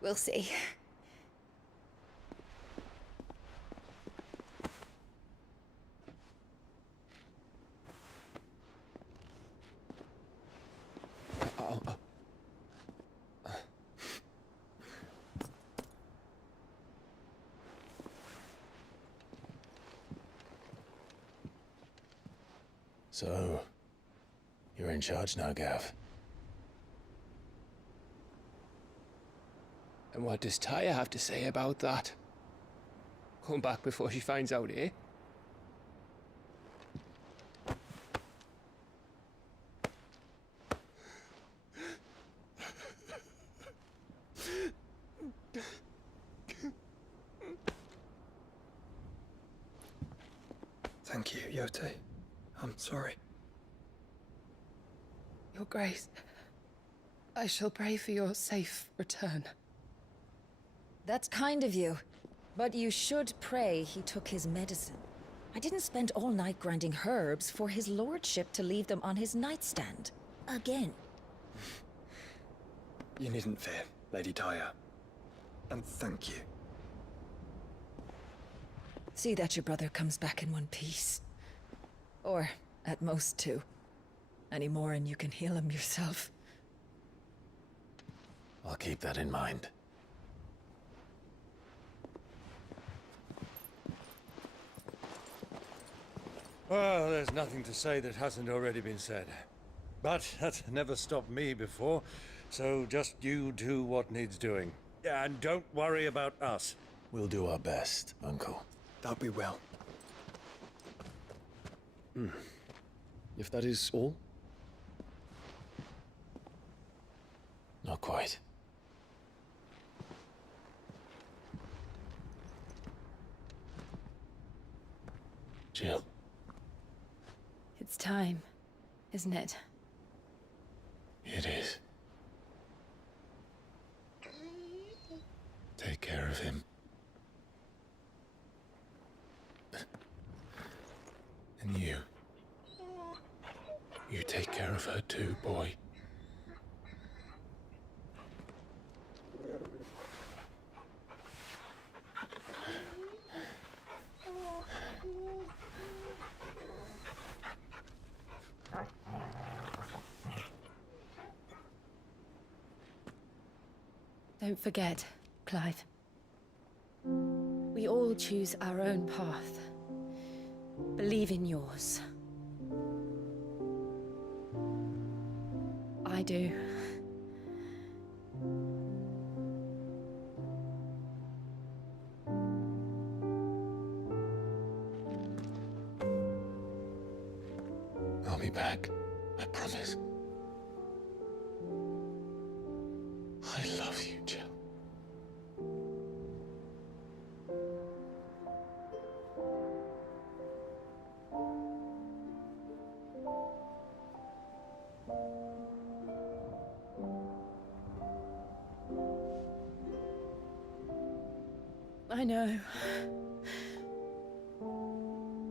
We'll see. So, you're in charge now, Gav. And what does Taya have to say about that? Come back before she finds out, eh? Thank you, Yote. I'm sorry. Your Grace, I shall pray for your safe return. That's kind of you. But you should pray he took his medicine. I didn't spend all night grinding herbs for his lordship to leave them on his nightstand. Again. You needn't fear, Lady Taya. And thank you. See that your brother comes back in one piece. Or, at most, two. Any more and you can heal him yourself. I'll keep that in mind. Well, there's nothing to say that hasn't already been said. But that's never stopped me before, so just you do what needs doing. Yeah, and don't worry about us. We'll do our best, Uncle. That we will. If that is all? Not quite. Jill. It's time, isn't it? It is. Take care of him. And you. You take care of her too, boy. Don't forget, Clive. We all choose our own path. Believe in yours. I do. I'll be back. I promise. I love you, Jill. I know.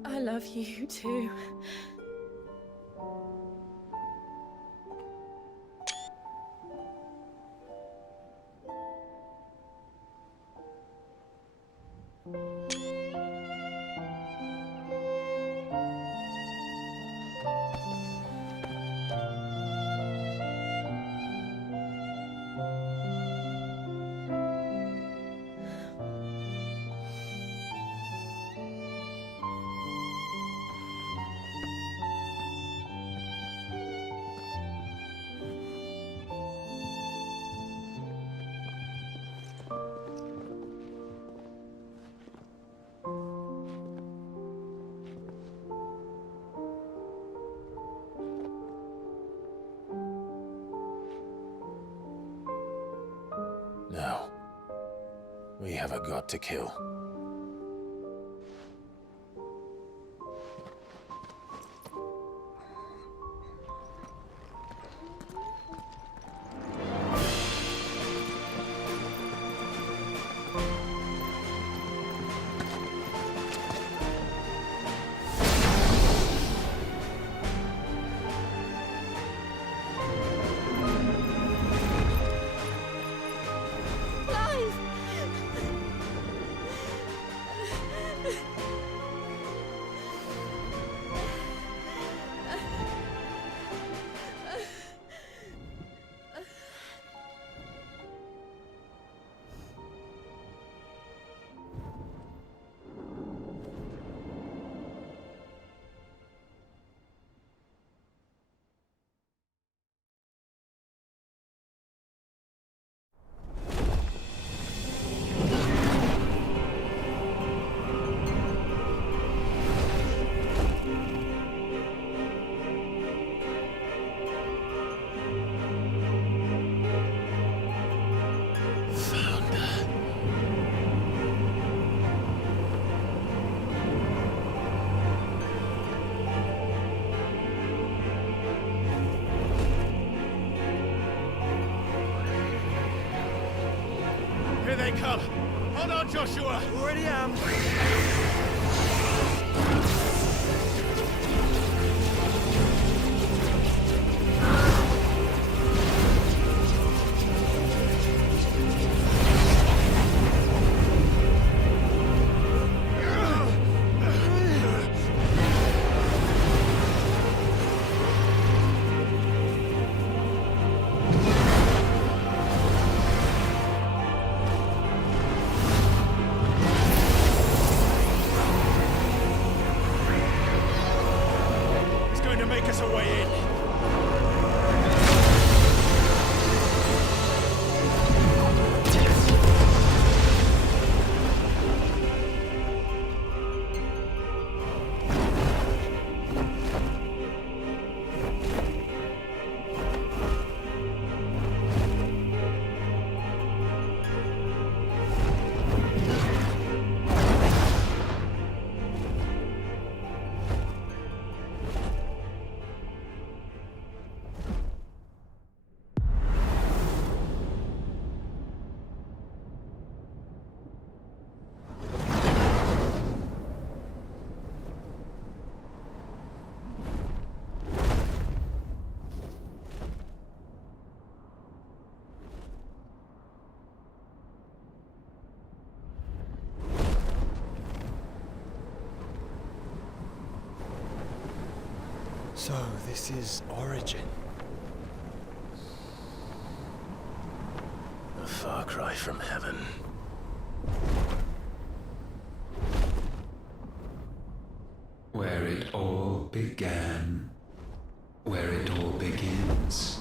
I love you too. Now, we have a god to kill. Here they come! Hold on, Joshua! Already am! He's going to make us a way in! So, this is Origin. A far cry from heaven. Where it all began. Where it all begins.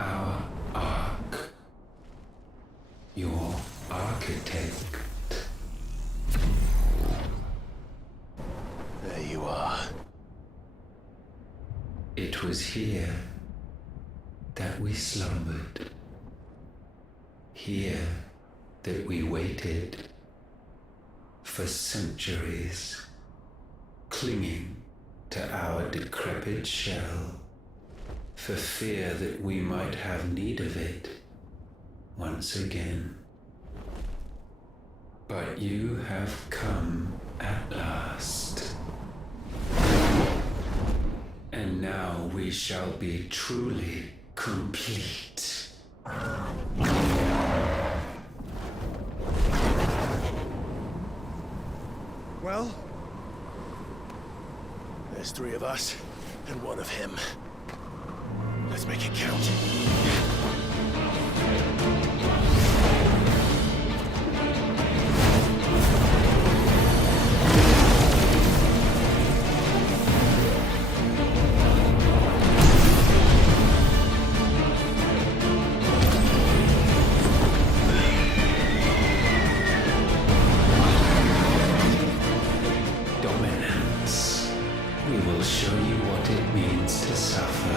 Our ark. Your architect. There you are. It was here that we slumbered. Here that we waited for centuries, clinging to our decrepit shell, for fear that we might have need of it once again. But you have come at last. And now we shall be truly complete. Well? There's 3 of us, and 1 of him. Let's make it count. Dominance. We will show you what it means to suffer.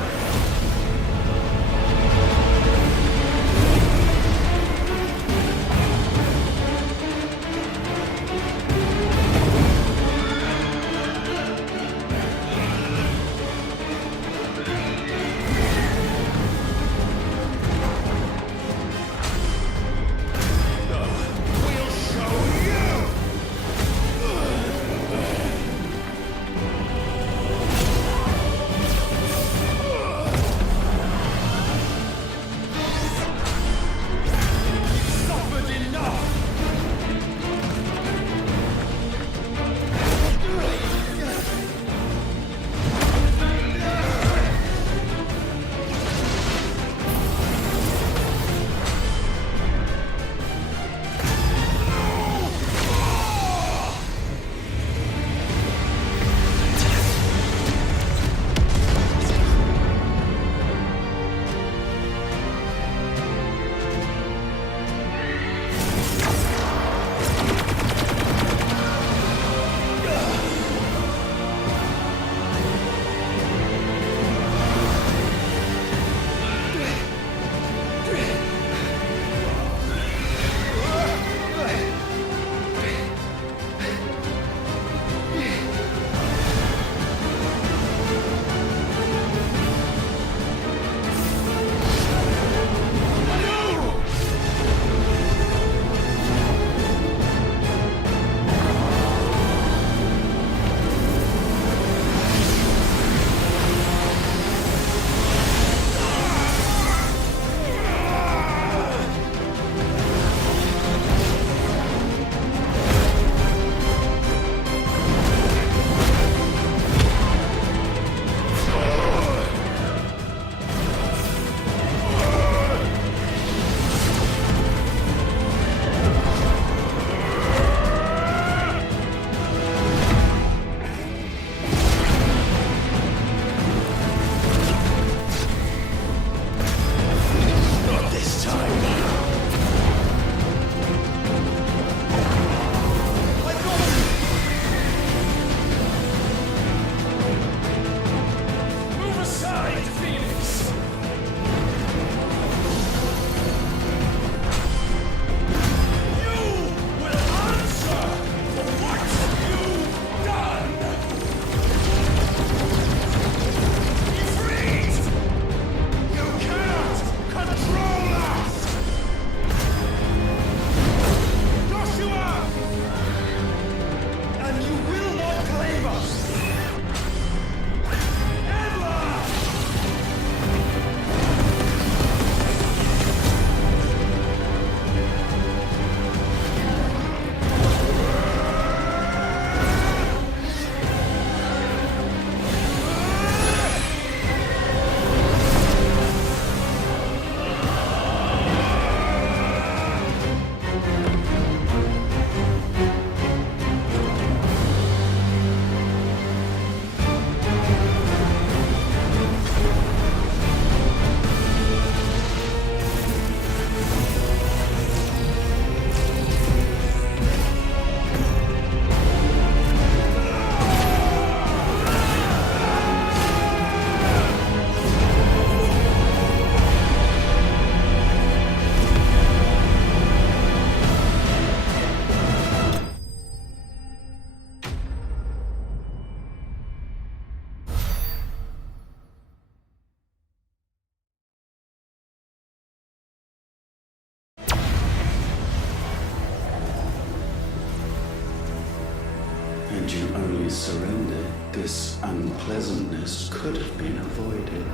surrendered, this unpleasantness could have been avoided.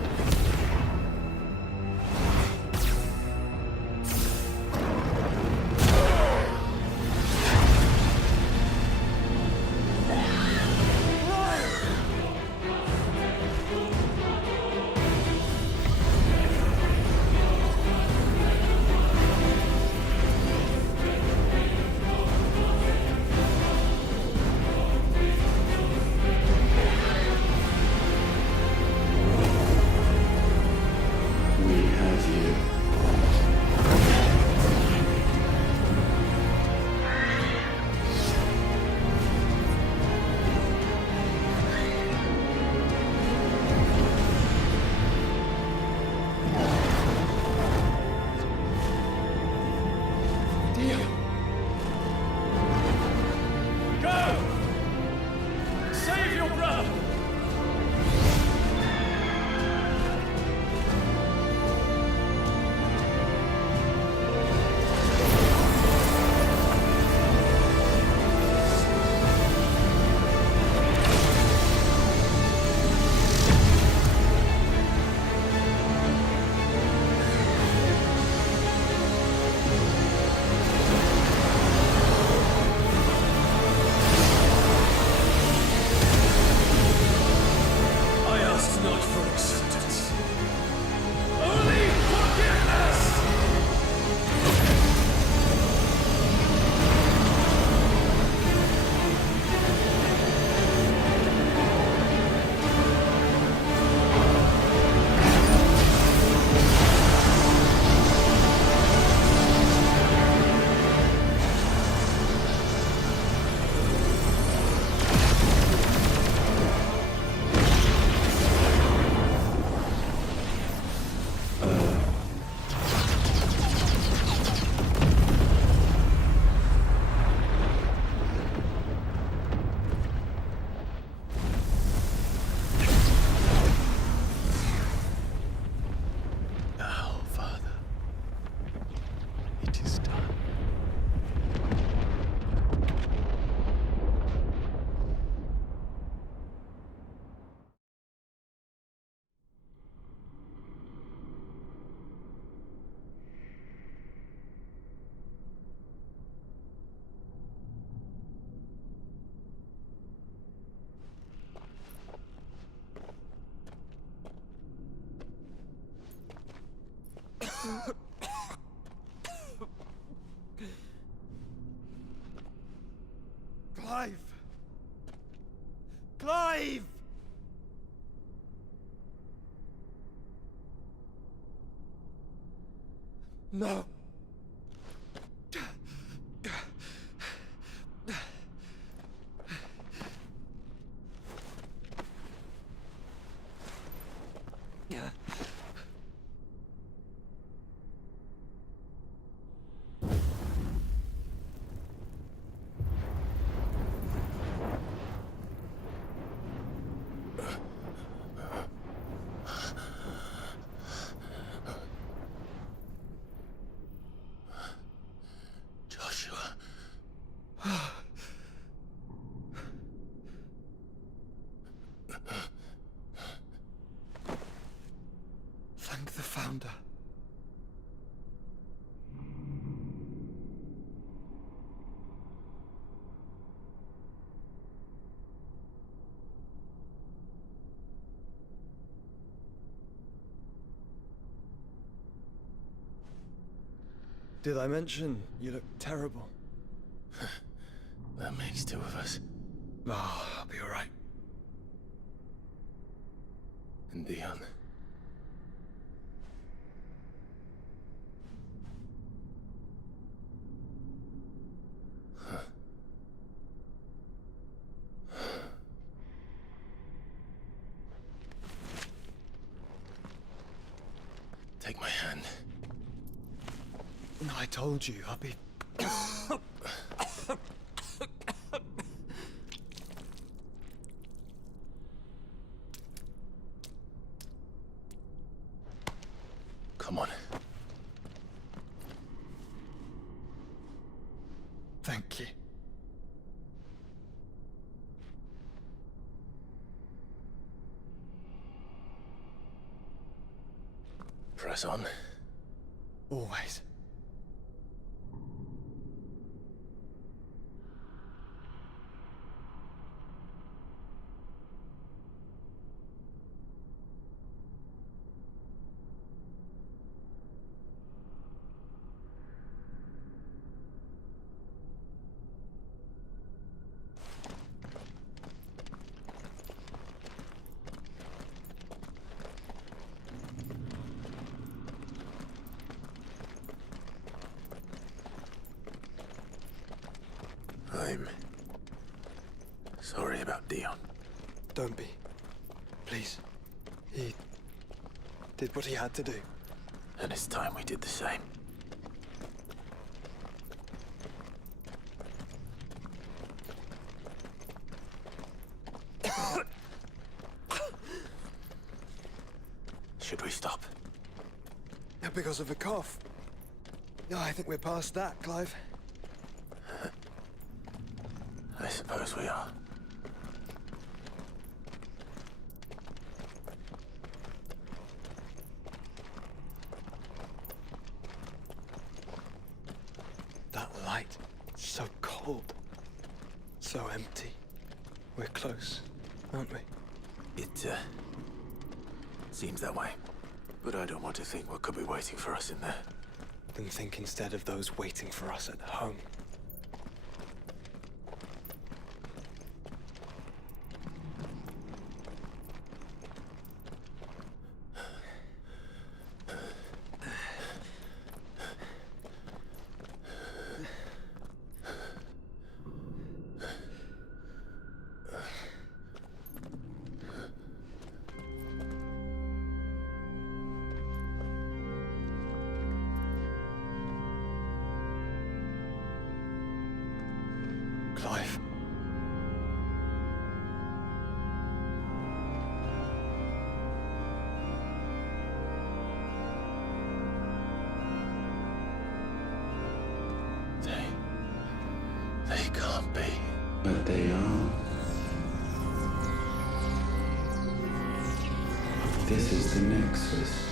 Clive! Clive! No! Thank the Founder. Did I mention you look terrible? That makes two of us. Oh, I'll be all right. And Dion. Take my hand. I told you, I'll be... Come on. Thank you. Press on. Always. I'm sorry about Dion. Don't be. Please. He did what he had to do. And it's time we did the same. Should we stop? Because of a cough. No, I think we're past that, Clive. I suppose we are. That light, so cold. So empty. We're close, aren't we? It, seems that way. But I don't want to think what could be waiting for us in there. Then think instead of those waiting for us at home. Clive. They can't be. But they are. This is the Nexus.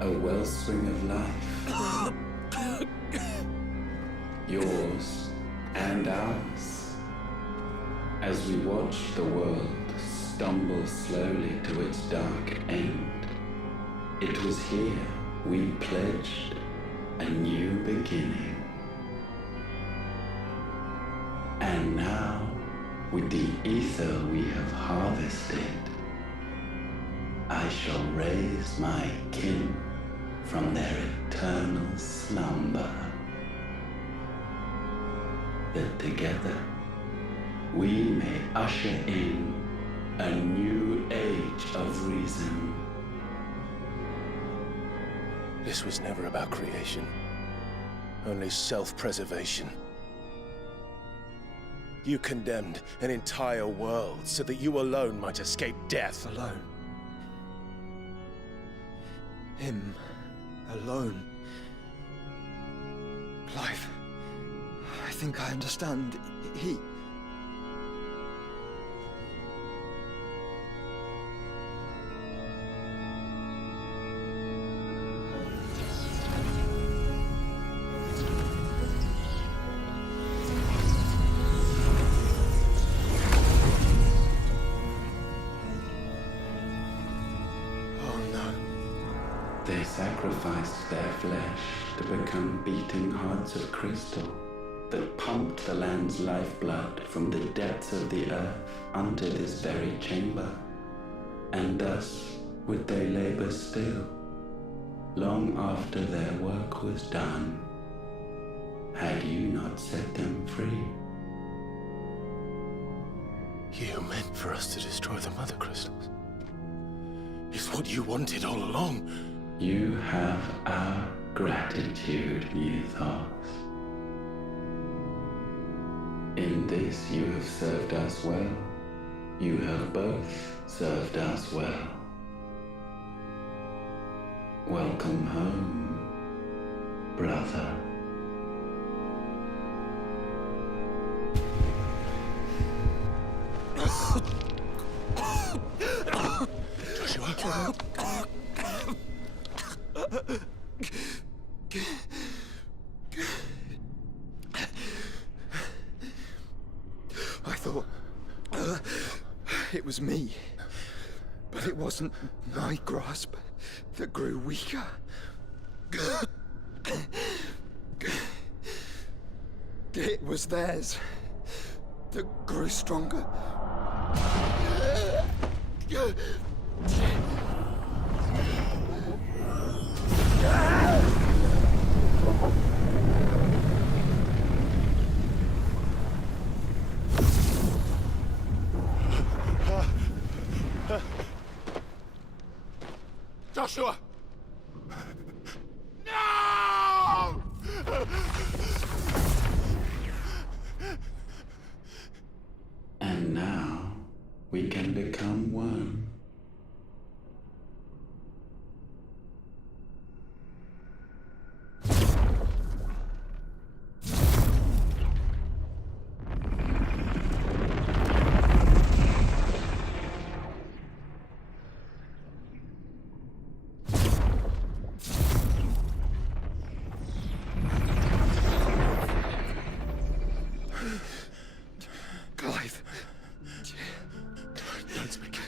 A wellspring of life. Yours and ours. As we watch the world stumble slowly to its dark end, it was here we pledged a new beginning. And now, with the ether we have harvested, I shall raise my kin from their eternal slumber. That together we may usher in a new age of reason. This was never about creation, only self-preservation. You condemned an entire world so that you alone might escape death. Alone. Him. Alone. Clive. I think I understand. He... They sacrificed their flesh to become beating hearts of crystal that pumped the land's lifeblood from the depths of the earth unto this very chamber. And thus would they labor still, long after their work was done, had you not set them free. You meant for us to destroy the mother crystals. It's what you wanted all along. You have our gratitude, Mythos. In this you have served us well. You have both served us well. Welcome home, brother. Joshua? I thought it was me, but it wasn't my grasp that grew weaker. It was theirs that grew stronger. Joshua! No! And now we can become one. Clive. Don't speak.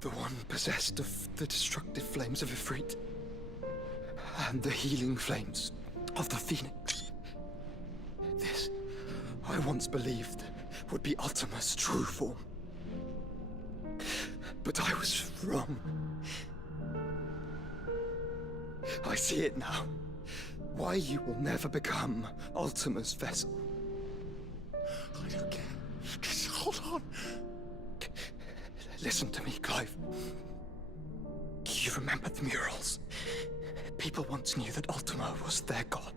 The one possessed of the destructive flames of Ifrit and the healing flames of the Phoenix. This, I once believed, would be Ultima's true form. But I was wrong. I see it now. Why you will never become Ultima's vessel. I don't care. Just hold on. Listen to me, Clive. You remember the murals? People once knew that Ultima was their god.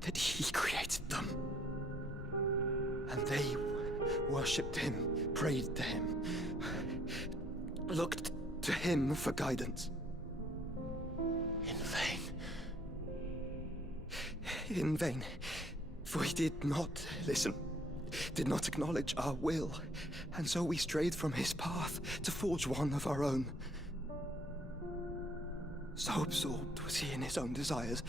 That he created them. And they worshipped him, prayed to him, looked to him for guidance. In vain. In vain. For he did not listen, did not acknowledge our will, and so we strayed from his path to forge one of our own. So absorbed was he in his own desires,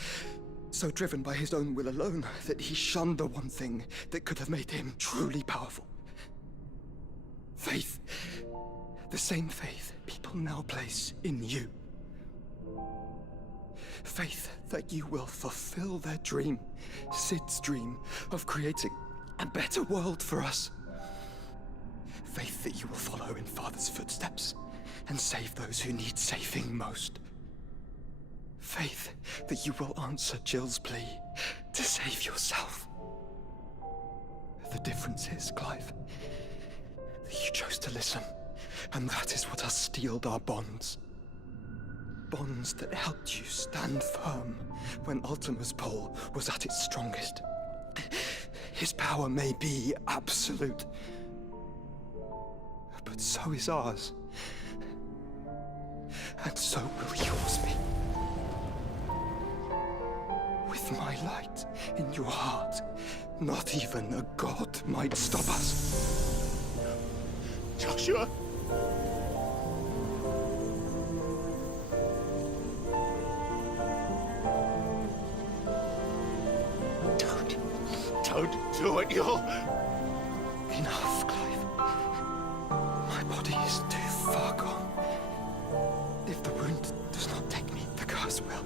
so driven by his own will alone, that he shunned the one thing that could have made him truly powerful. Faith. The same faith people now place in you. Faith that you will fulfill their dream, Sid's dream, of creating a better world for us. Faith that you will follow in Father's footsteps and save those who need saving most. Faith that you will answer Jill's plea to save yourself. The difference is, Clive, that you chose to listen, and that is what has steeled our bonds. Bonds that helped you stand firm when Ultima's pull was at its strongest. His power may be absolute, but so is ours. And so will yours be. With my light in your heart, not even a god might stop us. Joshua! Don't do it, you'll... Enough, Clive. My body is too far gone. If the wound does not take me, the curse will.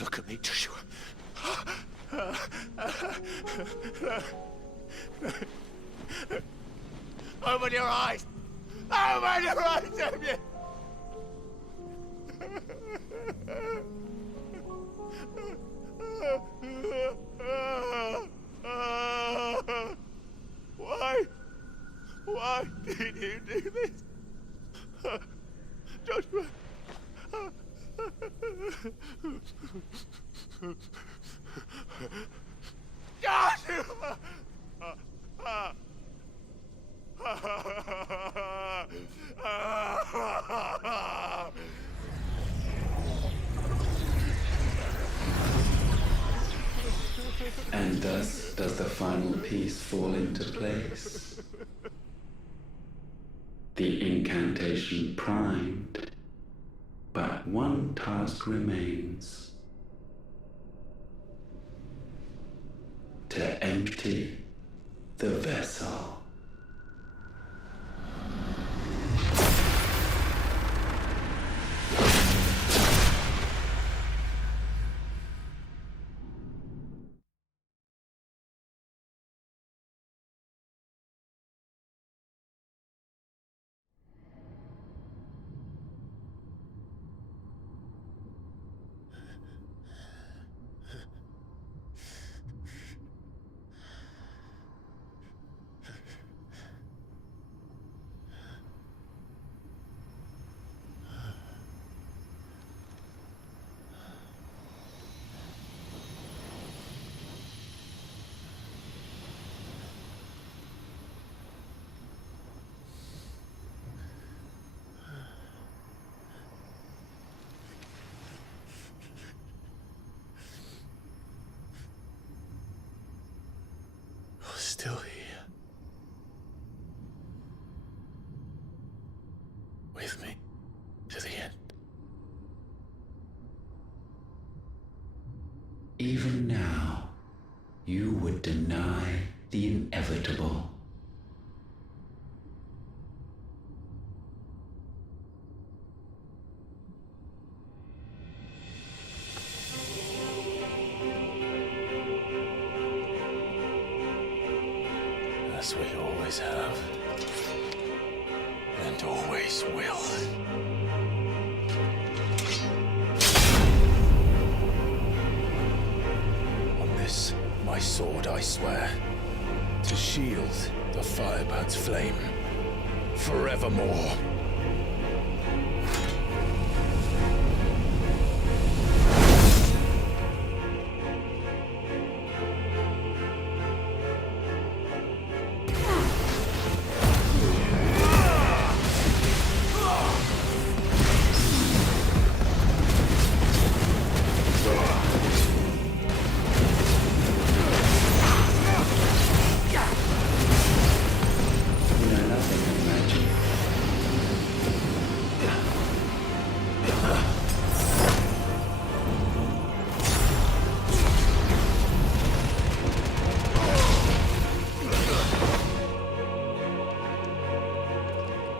Look at me, Joshua. Open your eyes! Open your eyes, damn you! Why? Why did you do this? Joshua! Joshua! And thus does the final piece fall into place. The incantation primed, but one task remains. To empty the vessel. Still here. With me to the end. Even now, you would deny the inevitable. As we always have, and always will. On this, my sword, I swear, to shield the Firebird's flame forevermore.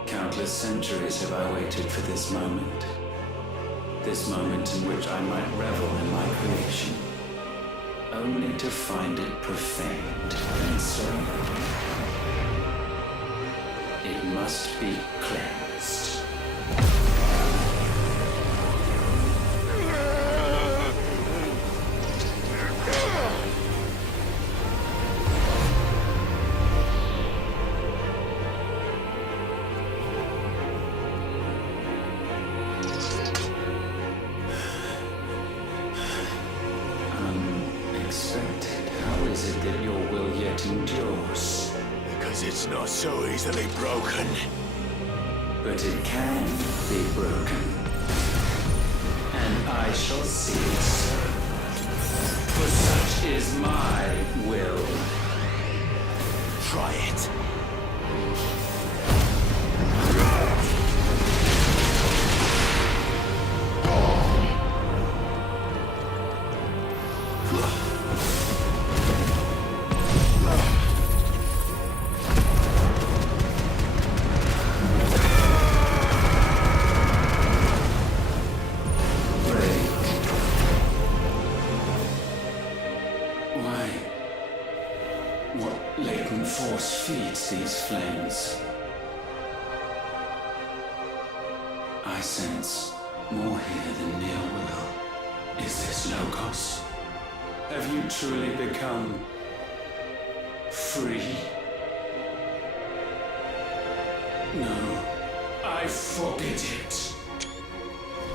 Countless centuries have I waited for this moment. This moment in which I might revel in my creation, only to find it profaned, and so it must be cleansed. Endures. Because it's not so easily broken. But it can be broken. And I shall see it so. For such is my will. Try it. force feeds these flames. I sense more here than mere will. Is this Logos? Have you truly become free? No, I forbid it.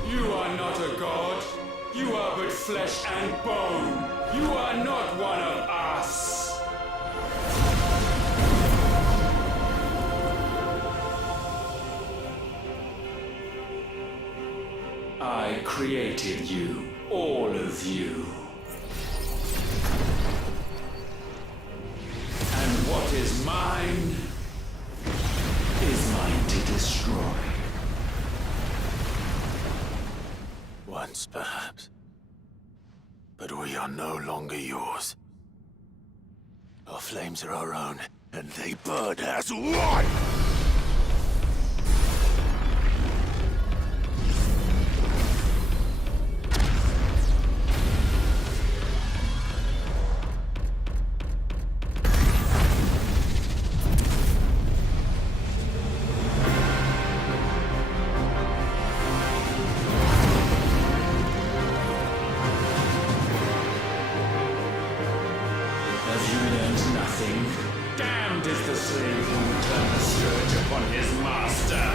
You are not a god. You are but flesh and bone. You are not one of us. I created you, all of you. And what is mine is mine to destroy. Once, perhaps. But we are no longer yours. Our flames are our own, and they burn as one! Have you learned nothing? Damned is the slave who will turn the scourge upon his master.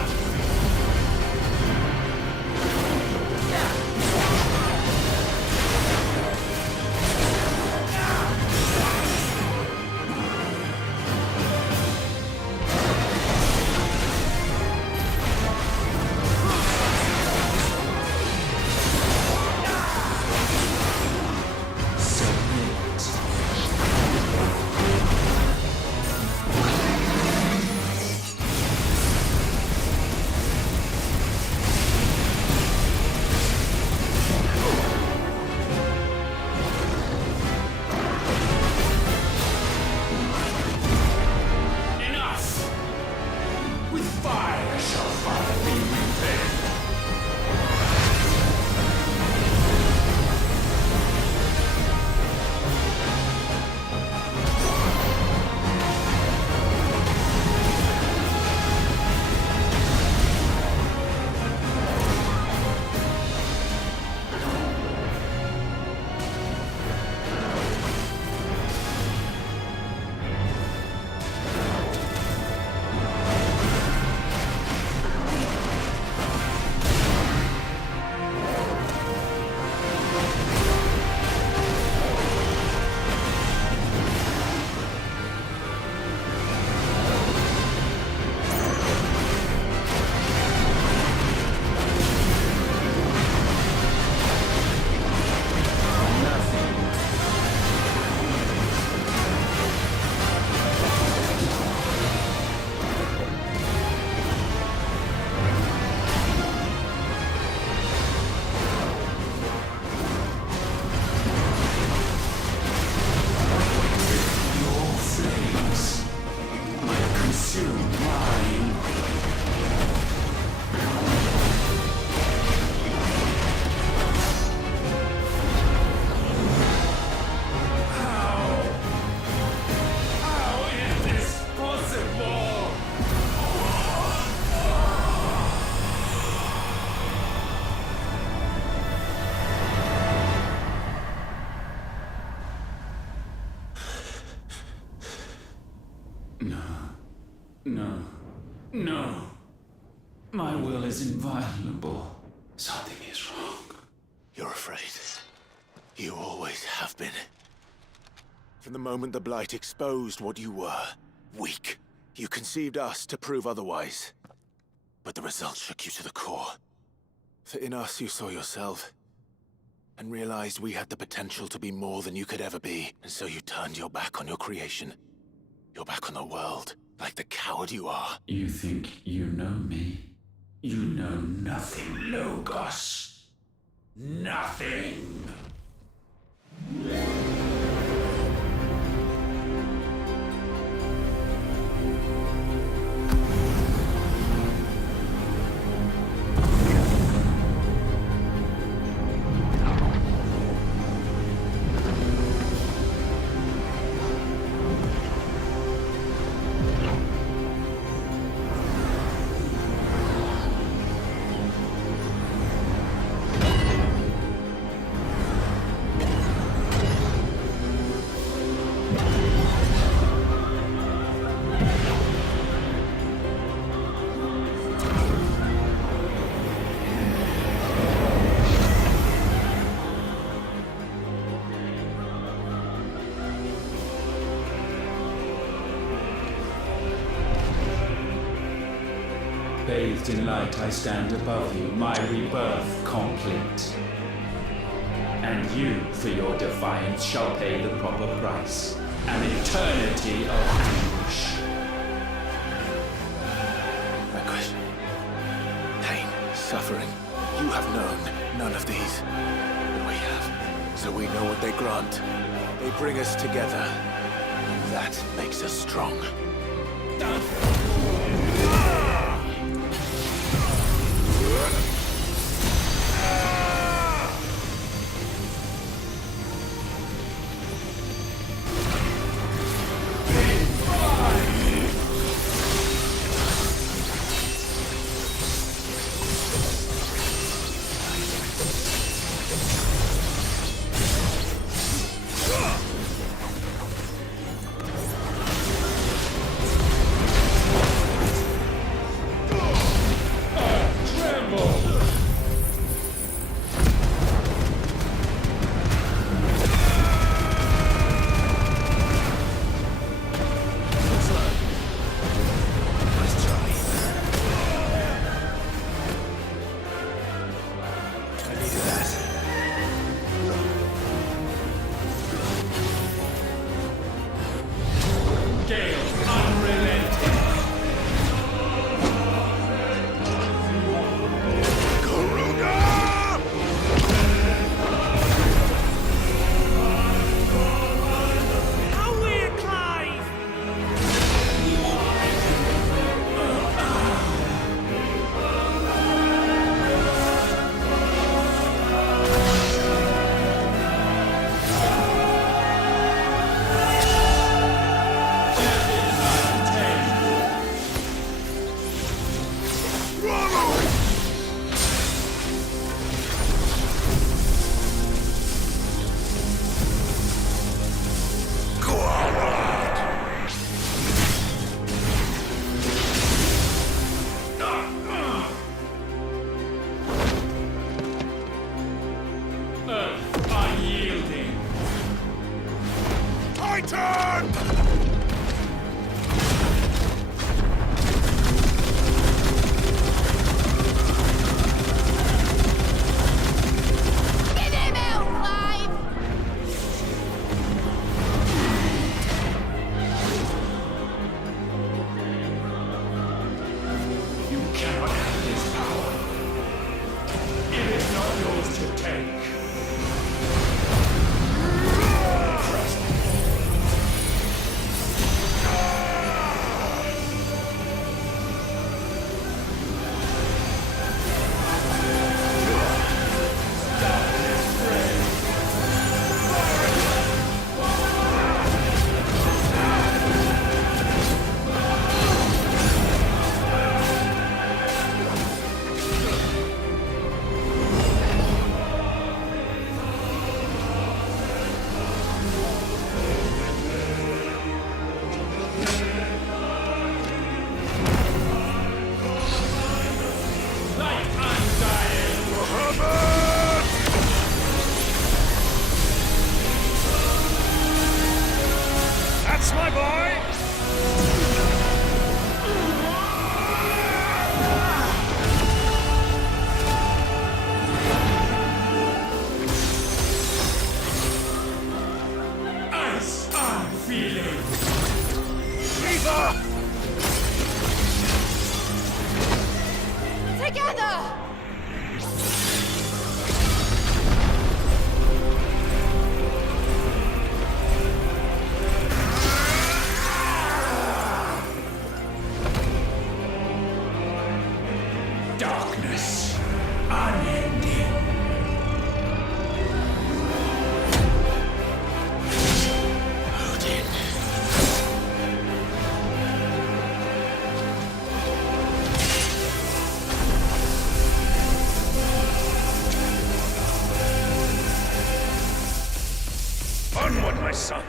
No. My will is inviolable. Something is wrong. You're afraid. You always have been. From the moment the Blight exposed what you were, weak, you conceived us to prove otherwise. But the results shook you to the core. For in us you saw yourself, and realized we had the potential to be more than you could ever be. And so you turned your back on your creation. Your back on the world, like the coward you are. You think you know me? You know nothing, Logos. Nothing! Bathed in light, I stand above you, my rebirth complete. And you, for your defiance, shall pay the proper price. An eternity of anguish. My question. Pain, suffering. You have known none of these. But we have. So we know what they grant. They bring us together. And that makes us strong. my son.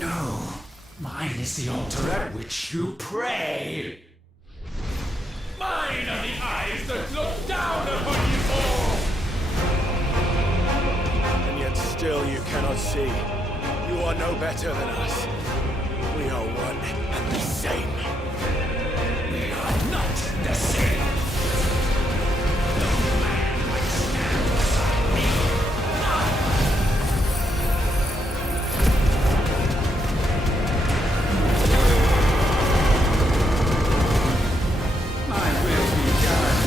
No, mine is the altar at which you pray. Mine are the eyes that look down upon you all. And yet Still you cannot see. You are no better than us. We are one and the same. We are not the same. No man might stand beside me. My will be done.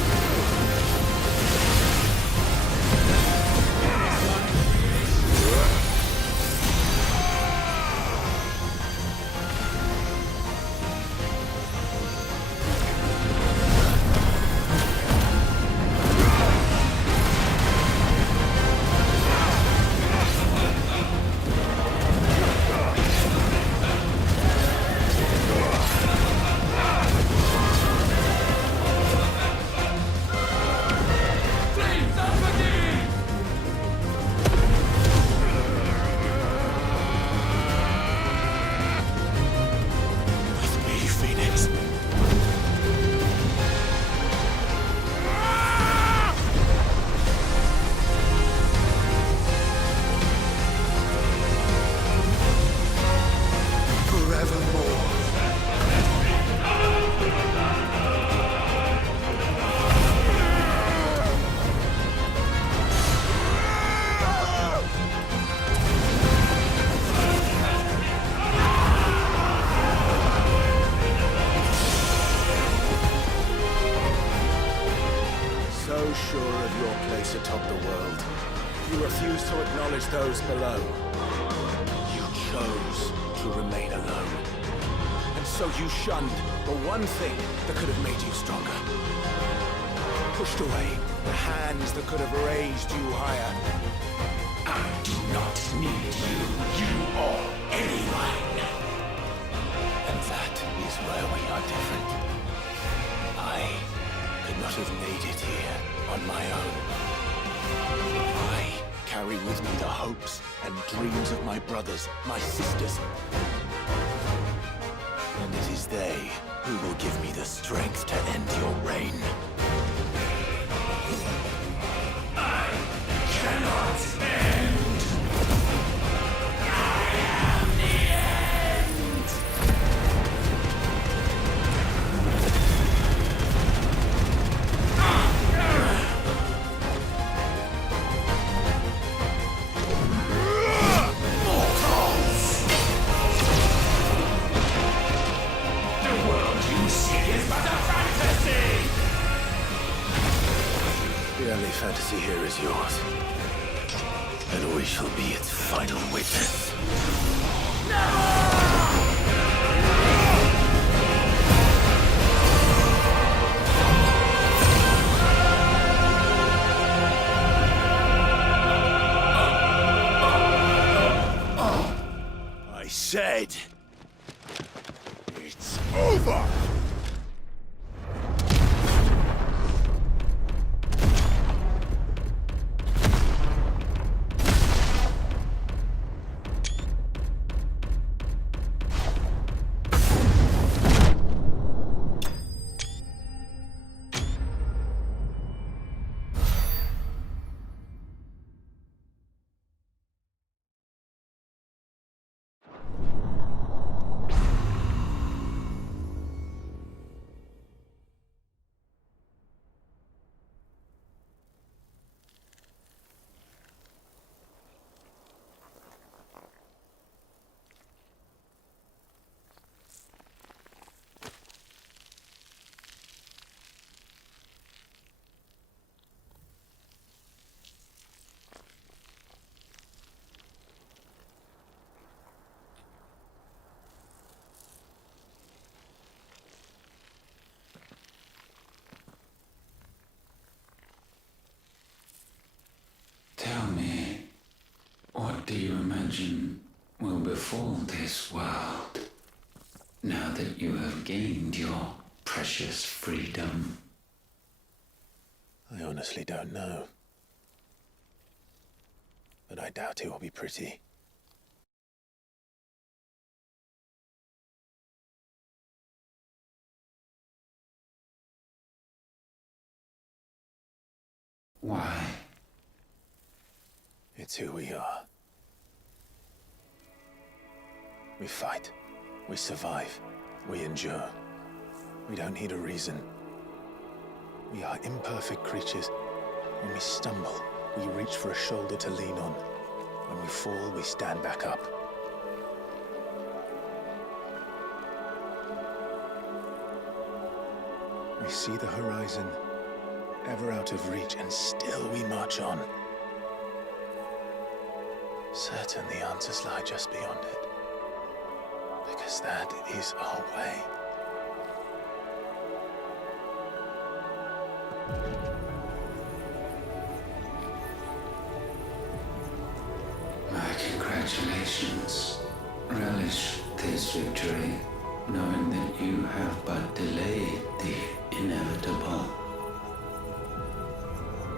Those below. You chose to remain alone. And so you shunned the one thing that could have made you stronger. Pushed away the hands that could have raised you higher. I do not need you, you or anyone. And that is where we are different. I could not have made it here on my own. I carry with me the hopes and dreams of my brothers, my sisters. And it is they who will give me the strength to end your reign. I cannot end. I am the end. The only fantasy here is yours. And we shall be its final witness. I said, it's over! Tell me, what do you imagine will befall this world now that you have gained your precious freedom? I honestly don't know. But I doubt it will be pretty. Why? It's who we are. We fight. We survive. We endure. We don't need a reason. We are imperfect creatures. When we stumble, we reach for a shoulder to lean on. When we fall, we stand back up. We see the horizon, ever out of reach, and still we march on. Certain the answers lie just beyond it, because that is our way. My congratulations. Relish this victory, knowing that you have but delayed the inevitable.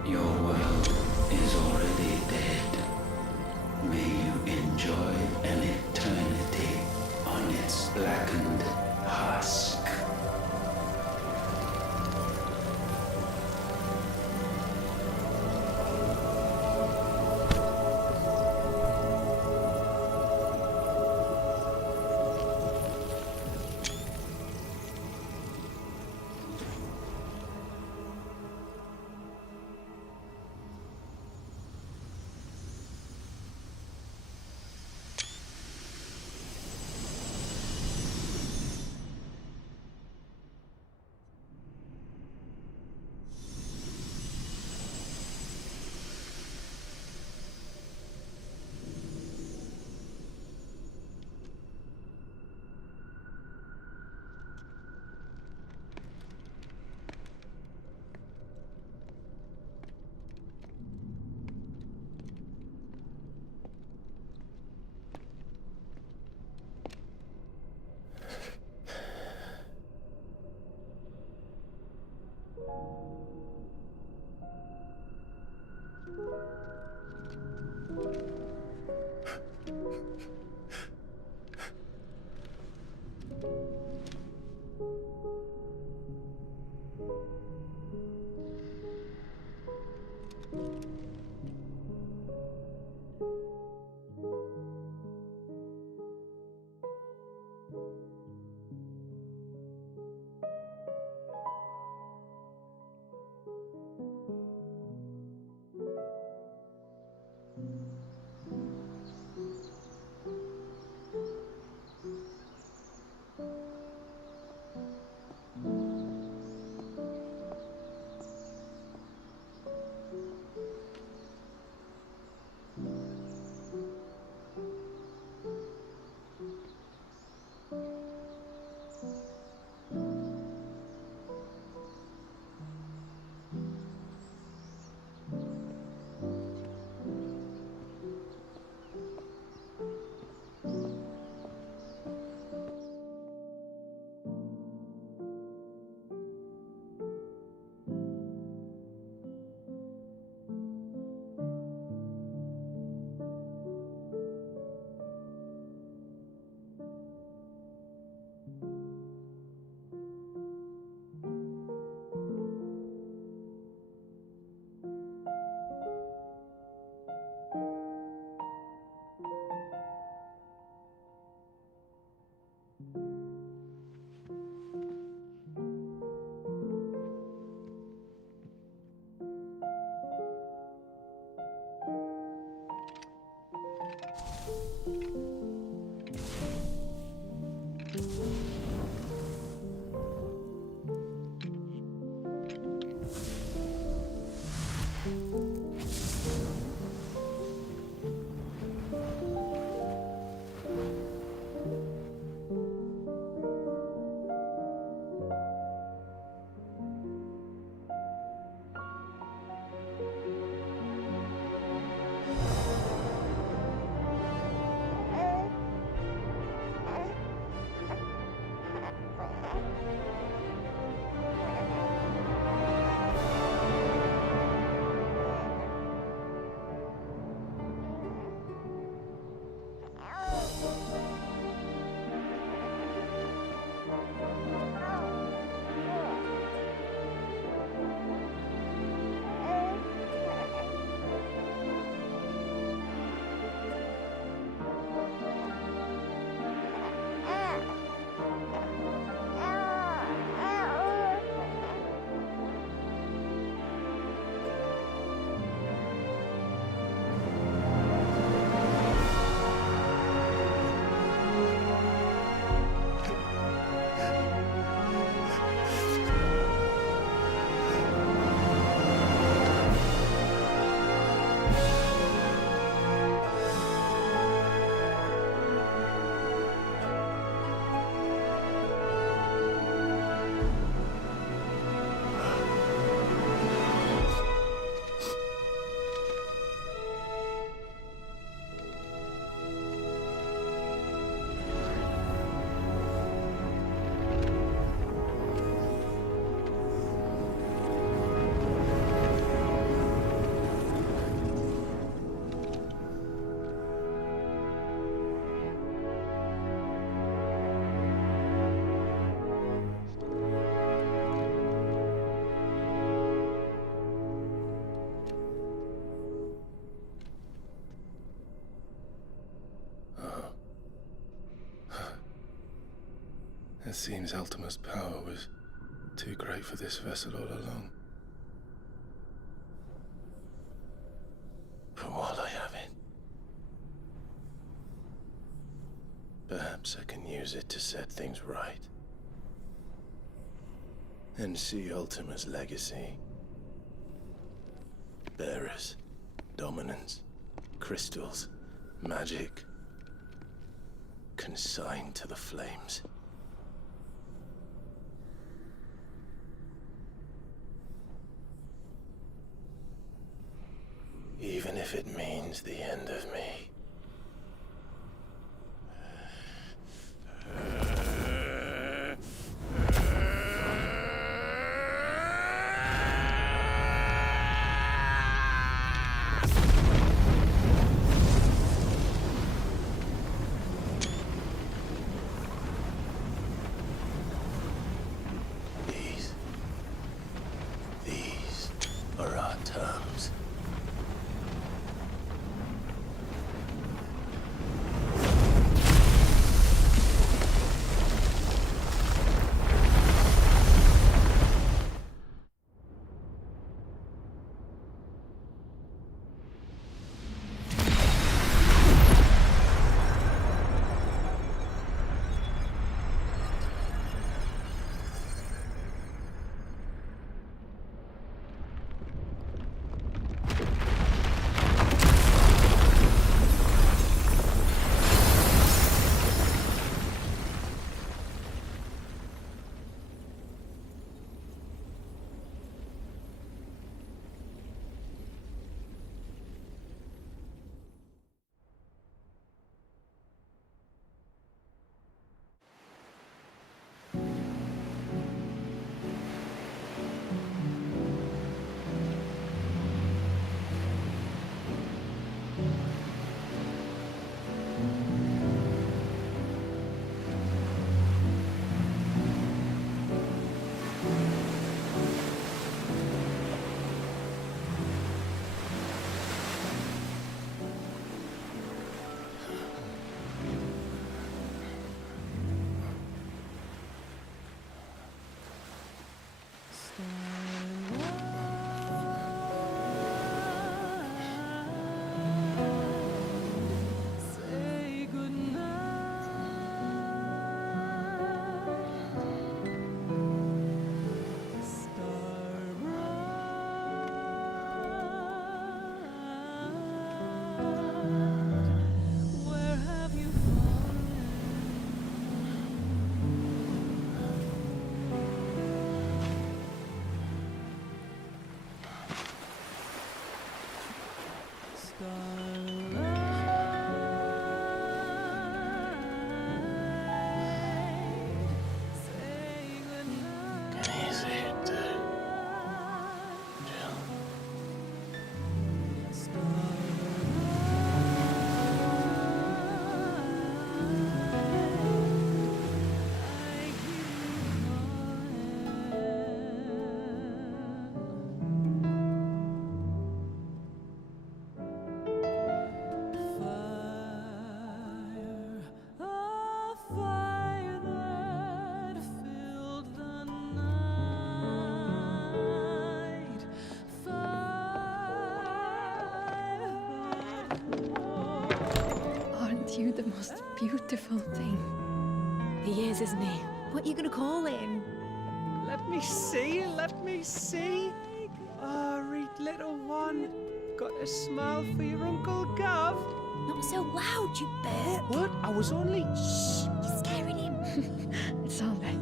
Your world is already dead. May you enjoy an eternity on its blackened husk. It seems Ultima's power was too great for this vessel all along. But while I have it, perhaps I can use it to set things right. And see Ultima's legacy. Bearers, dominance, crystals, magic, consigned to the flames. Even if it means the end of me. These are our terms. You the most beautiful thing. He is, isn't he? What are you gonna call him? Let me see, let me see. Oh, read little one. Got a smile for your Uncle Gav. Not so loud, you burp. What? I was only... Shh, you're scaring him. It's all right.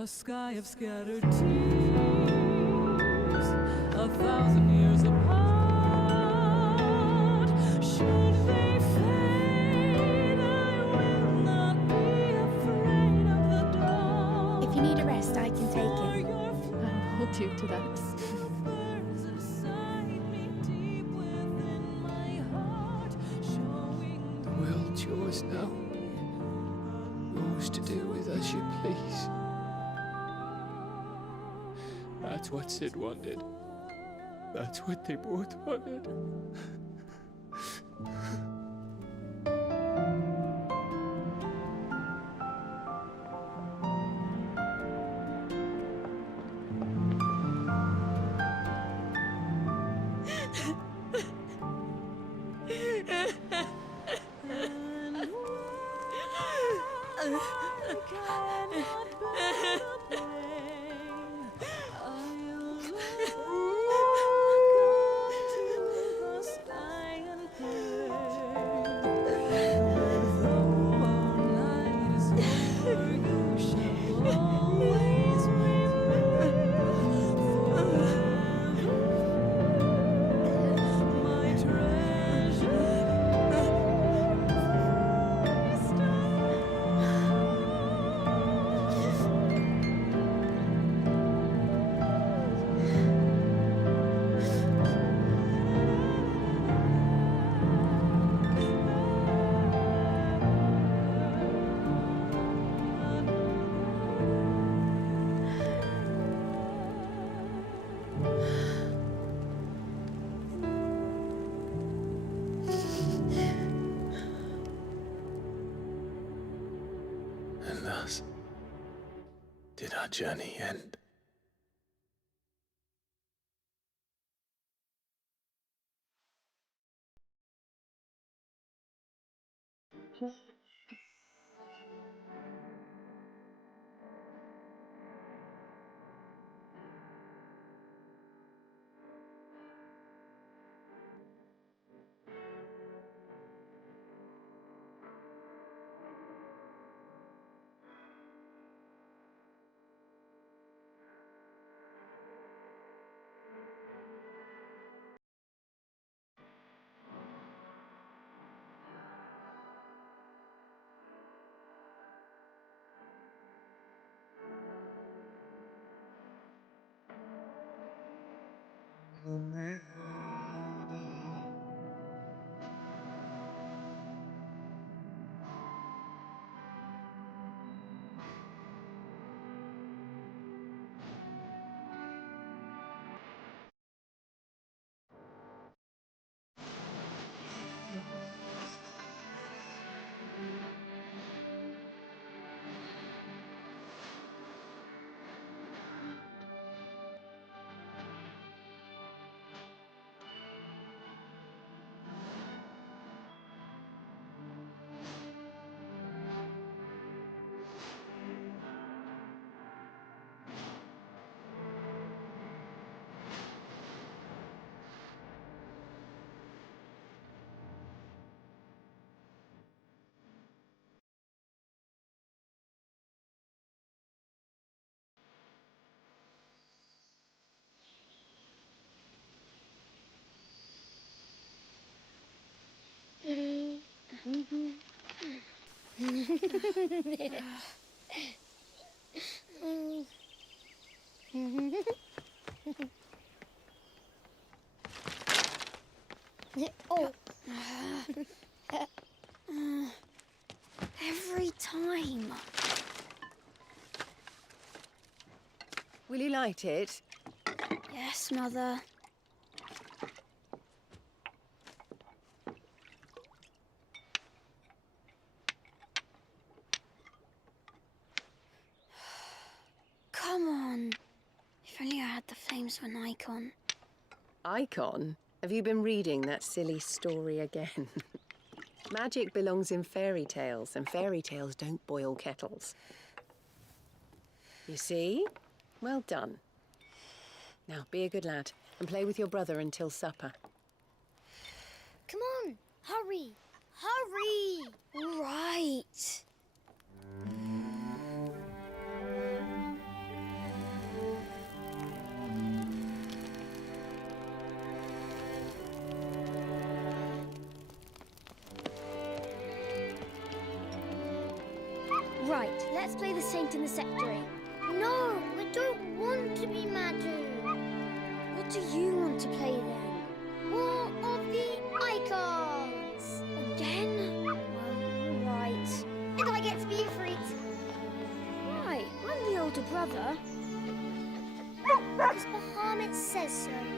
A sky of scattered tears, 1,000 years apart. Should they fade, I will not be afraid of the dark. If you need a rest, I can take it. I'll hold you to that. us now. Yours to do with as you please. That's what Sid wanted. That's what they both wanted. And thus did our journey end. Oh. Every time. Will you light it? Yes, Mother. Come on. If only I had the flames of an icon. Icon? Have you been reading that silly story again? Magic belongs in fairy tales, and fairy tales don't boil kettles. You see? Well done. Now, be a good lad and play with your brother until supper. Come on, hurry! Hurry! All right. Right, let's play the saint in the secretary. No, I don't want to be Madu. What do you want to play then? War of the Icons! Again? Well, Mother? Because Bahamut says so.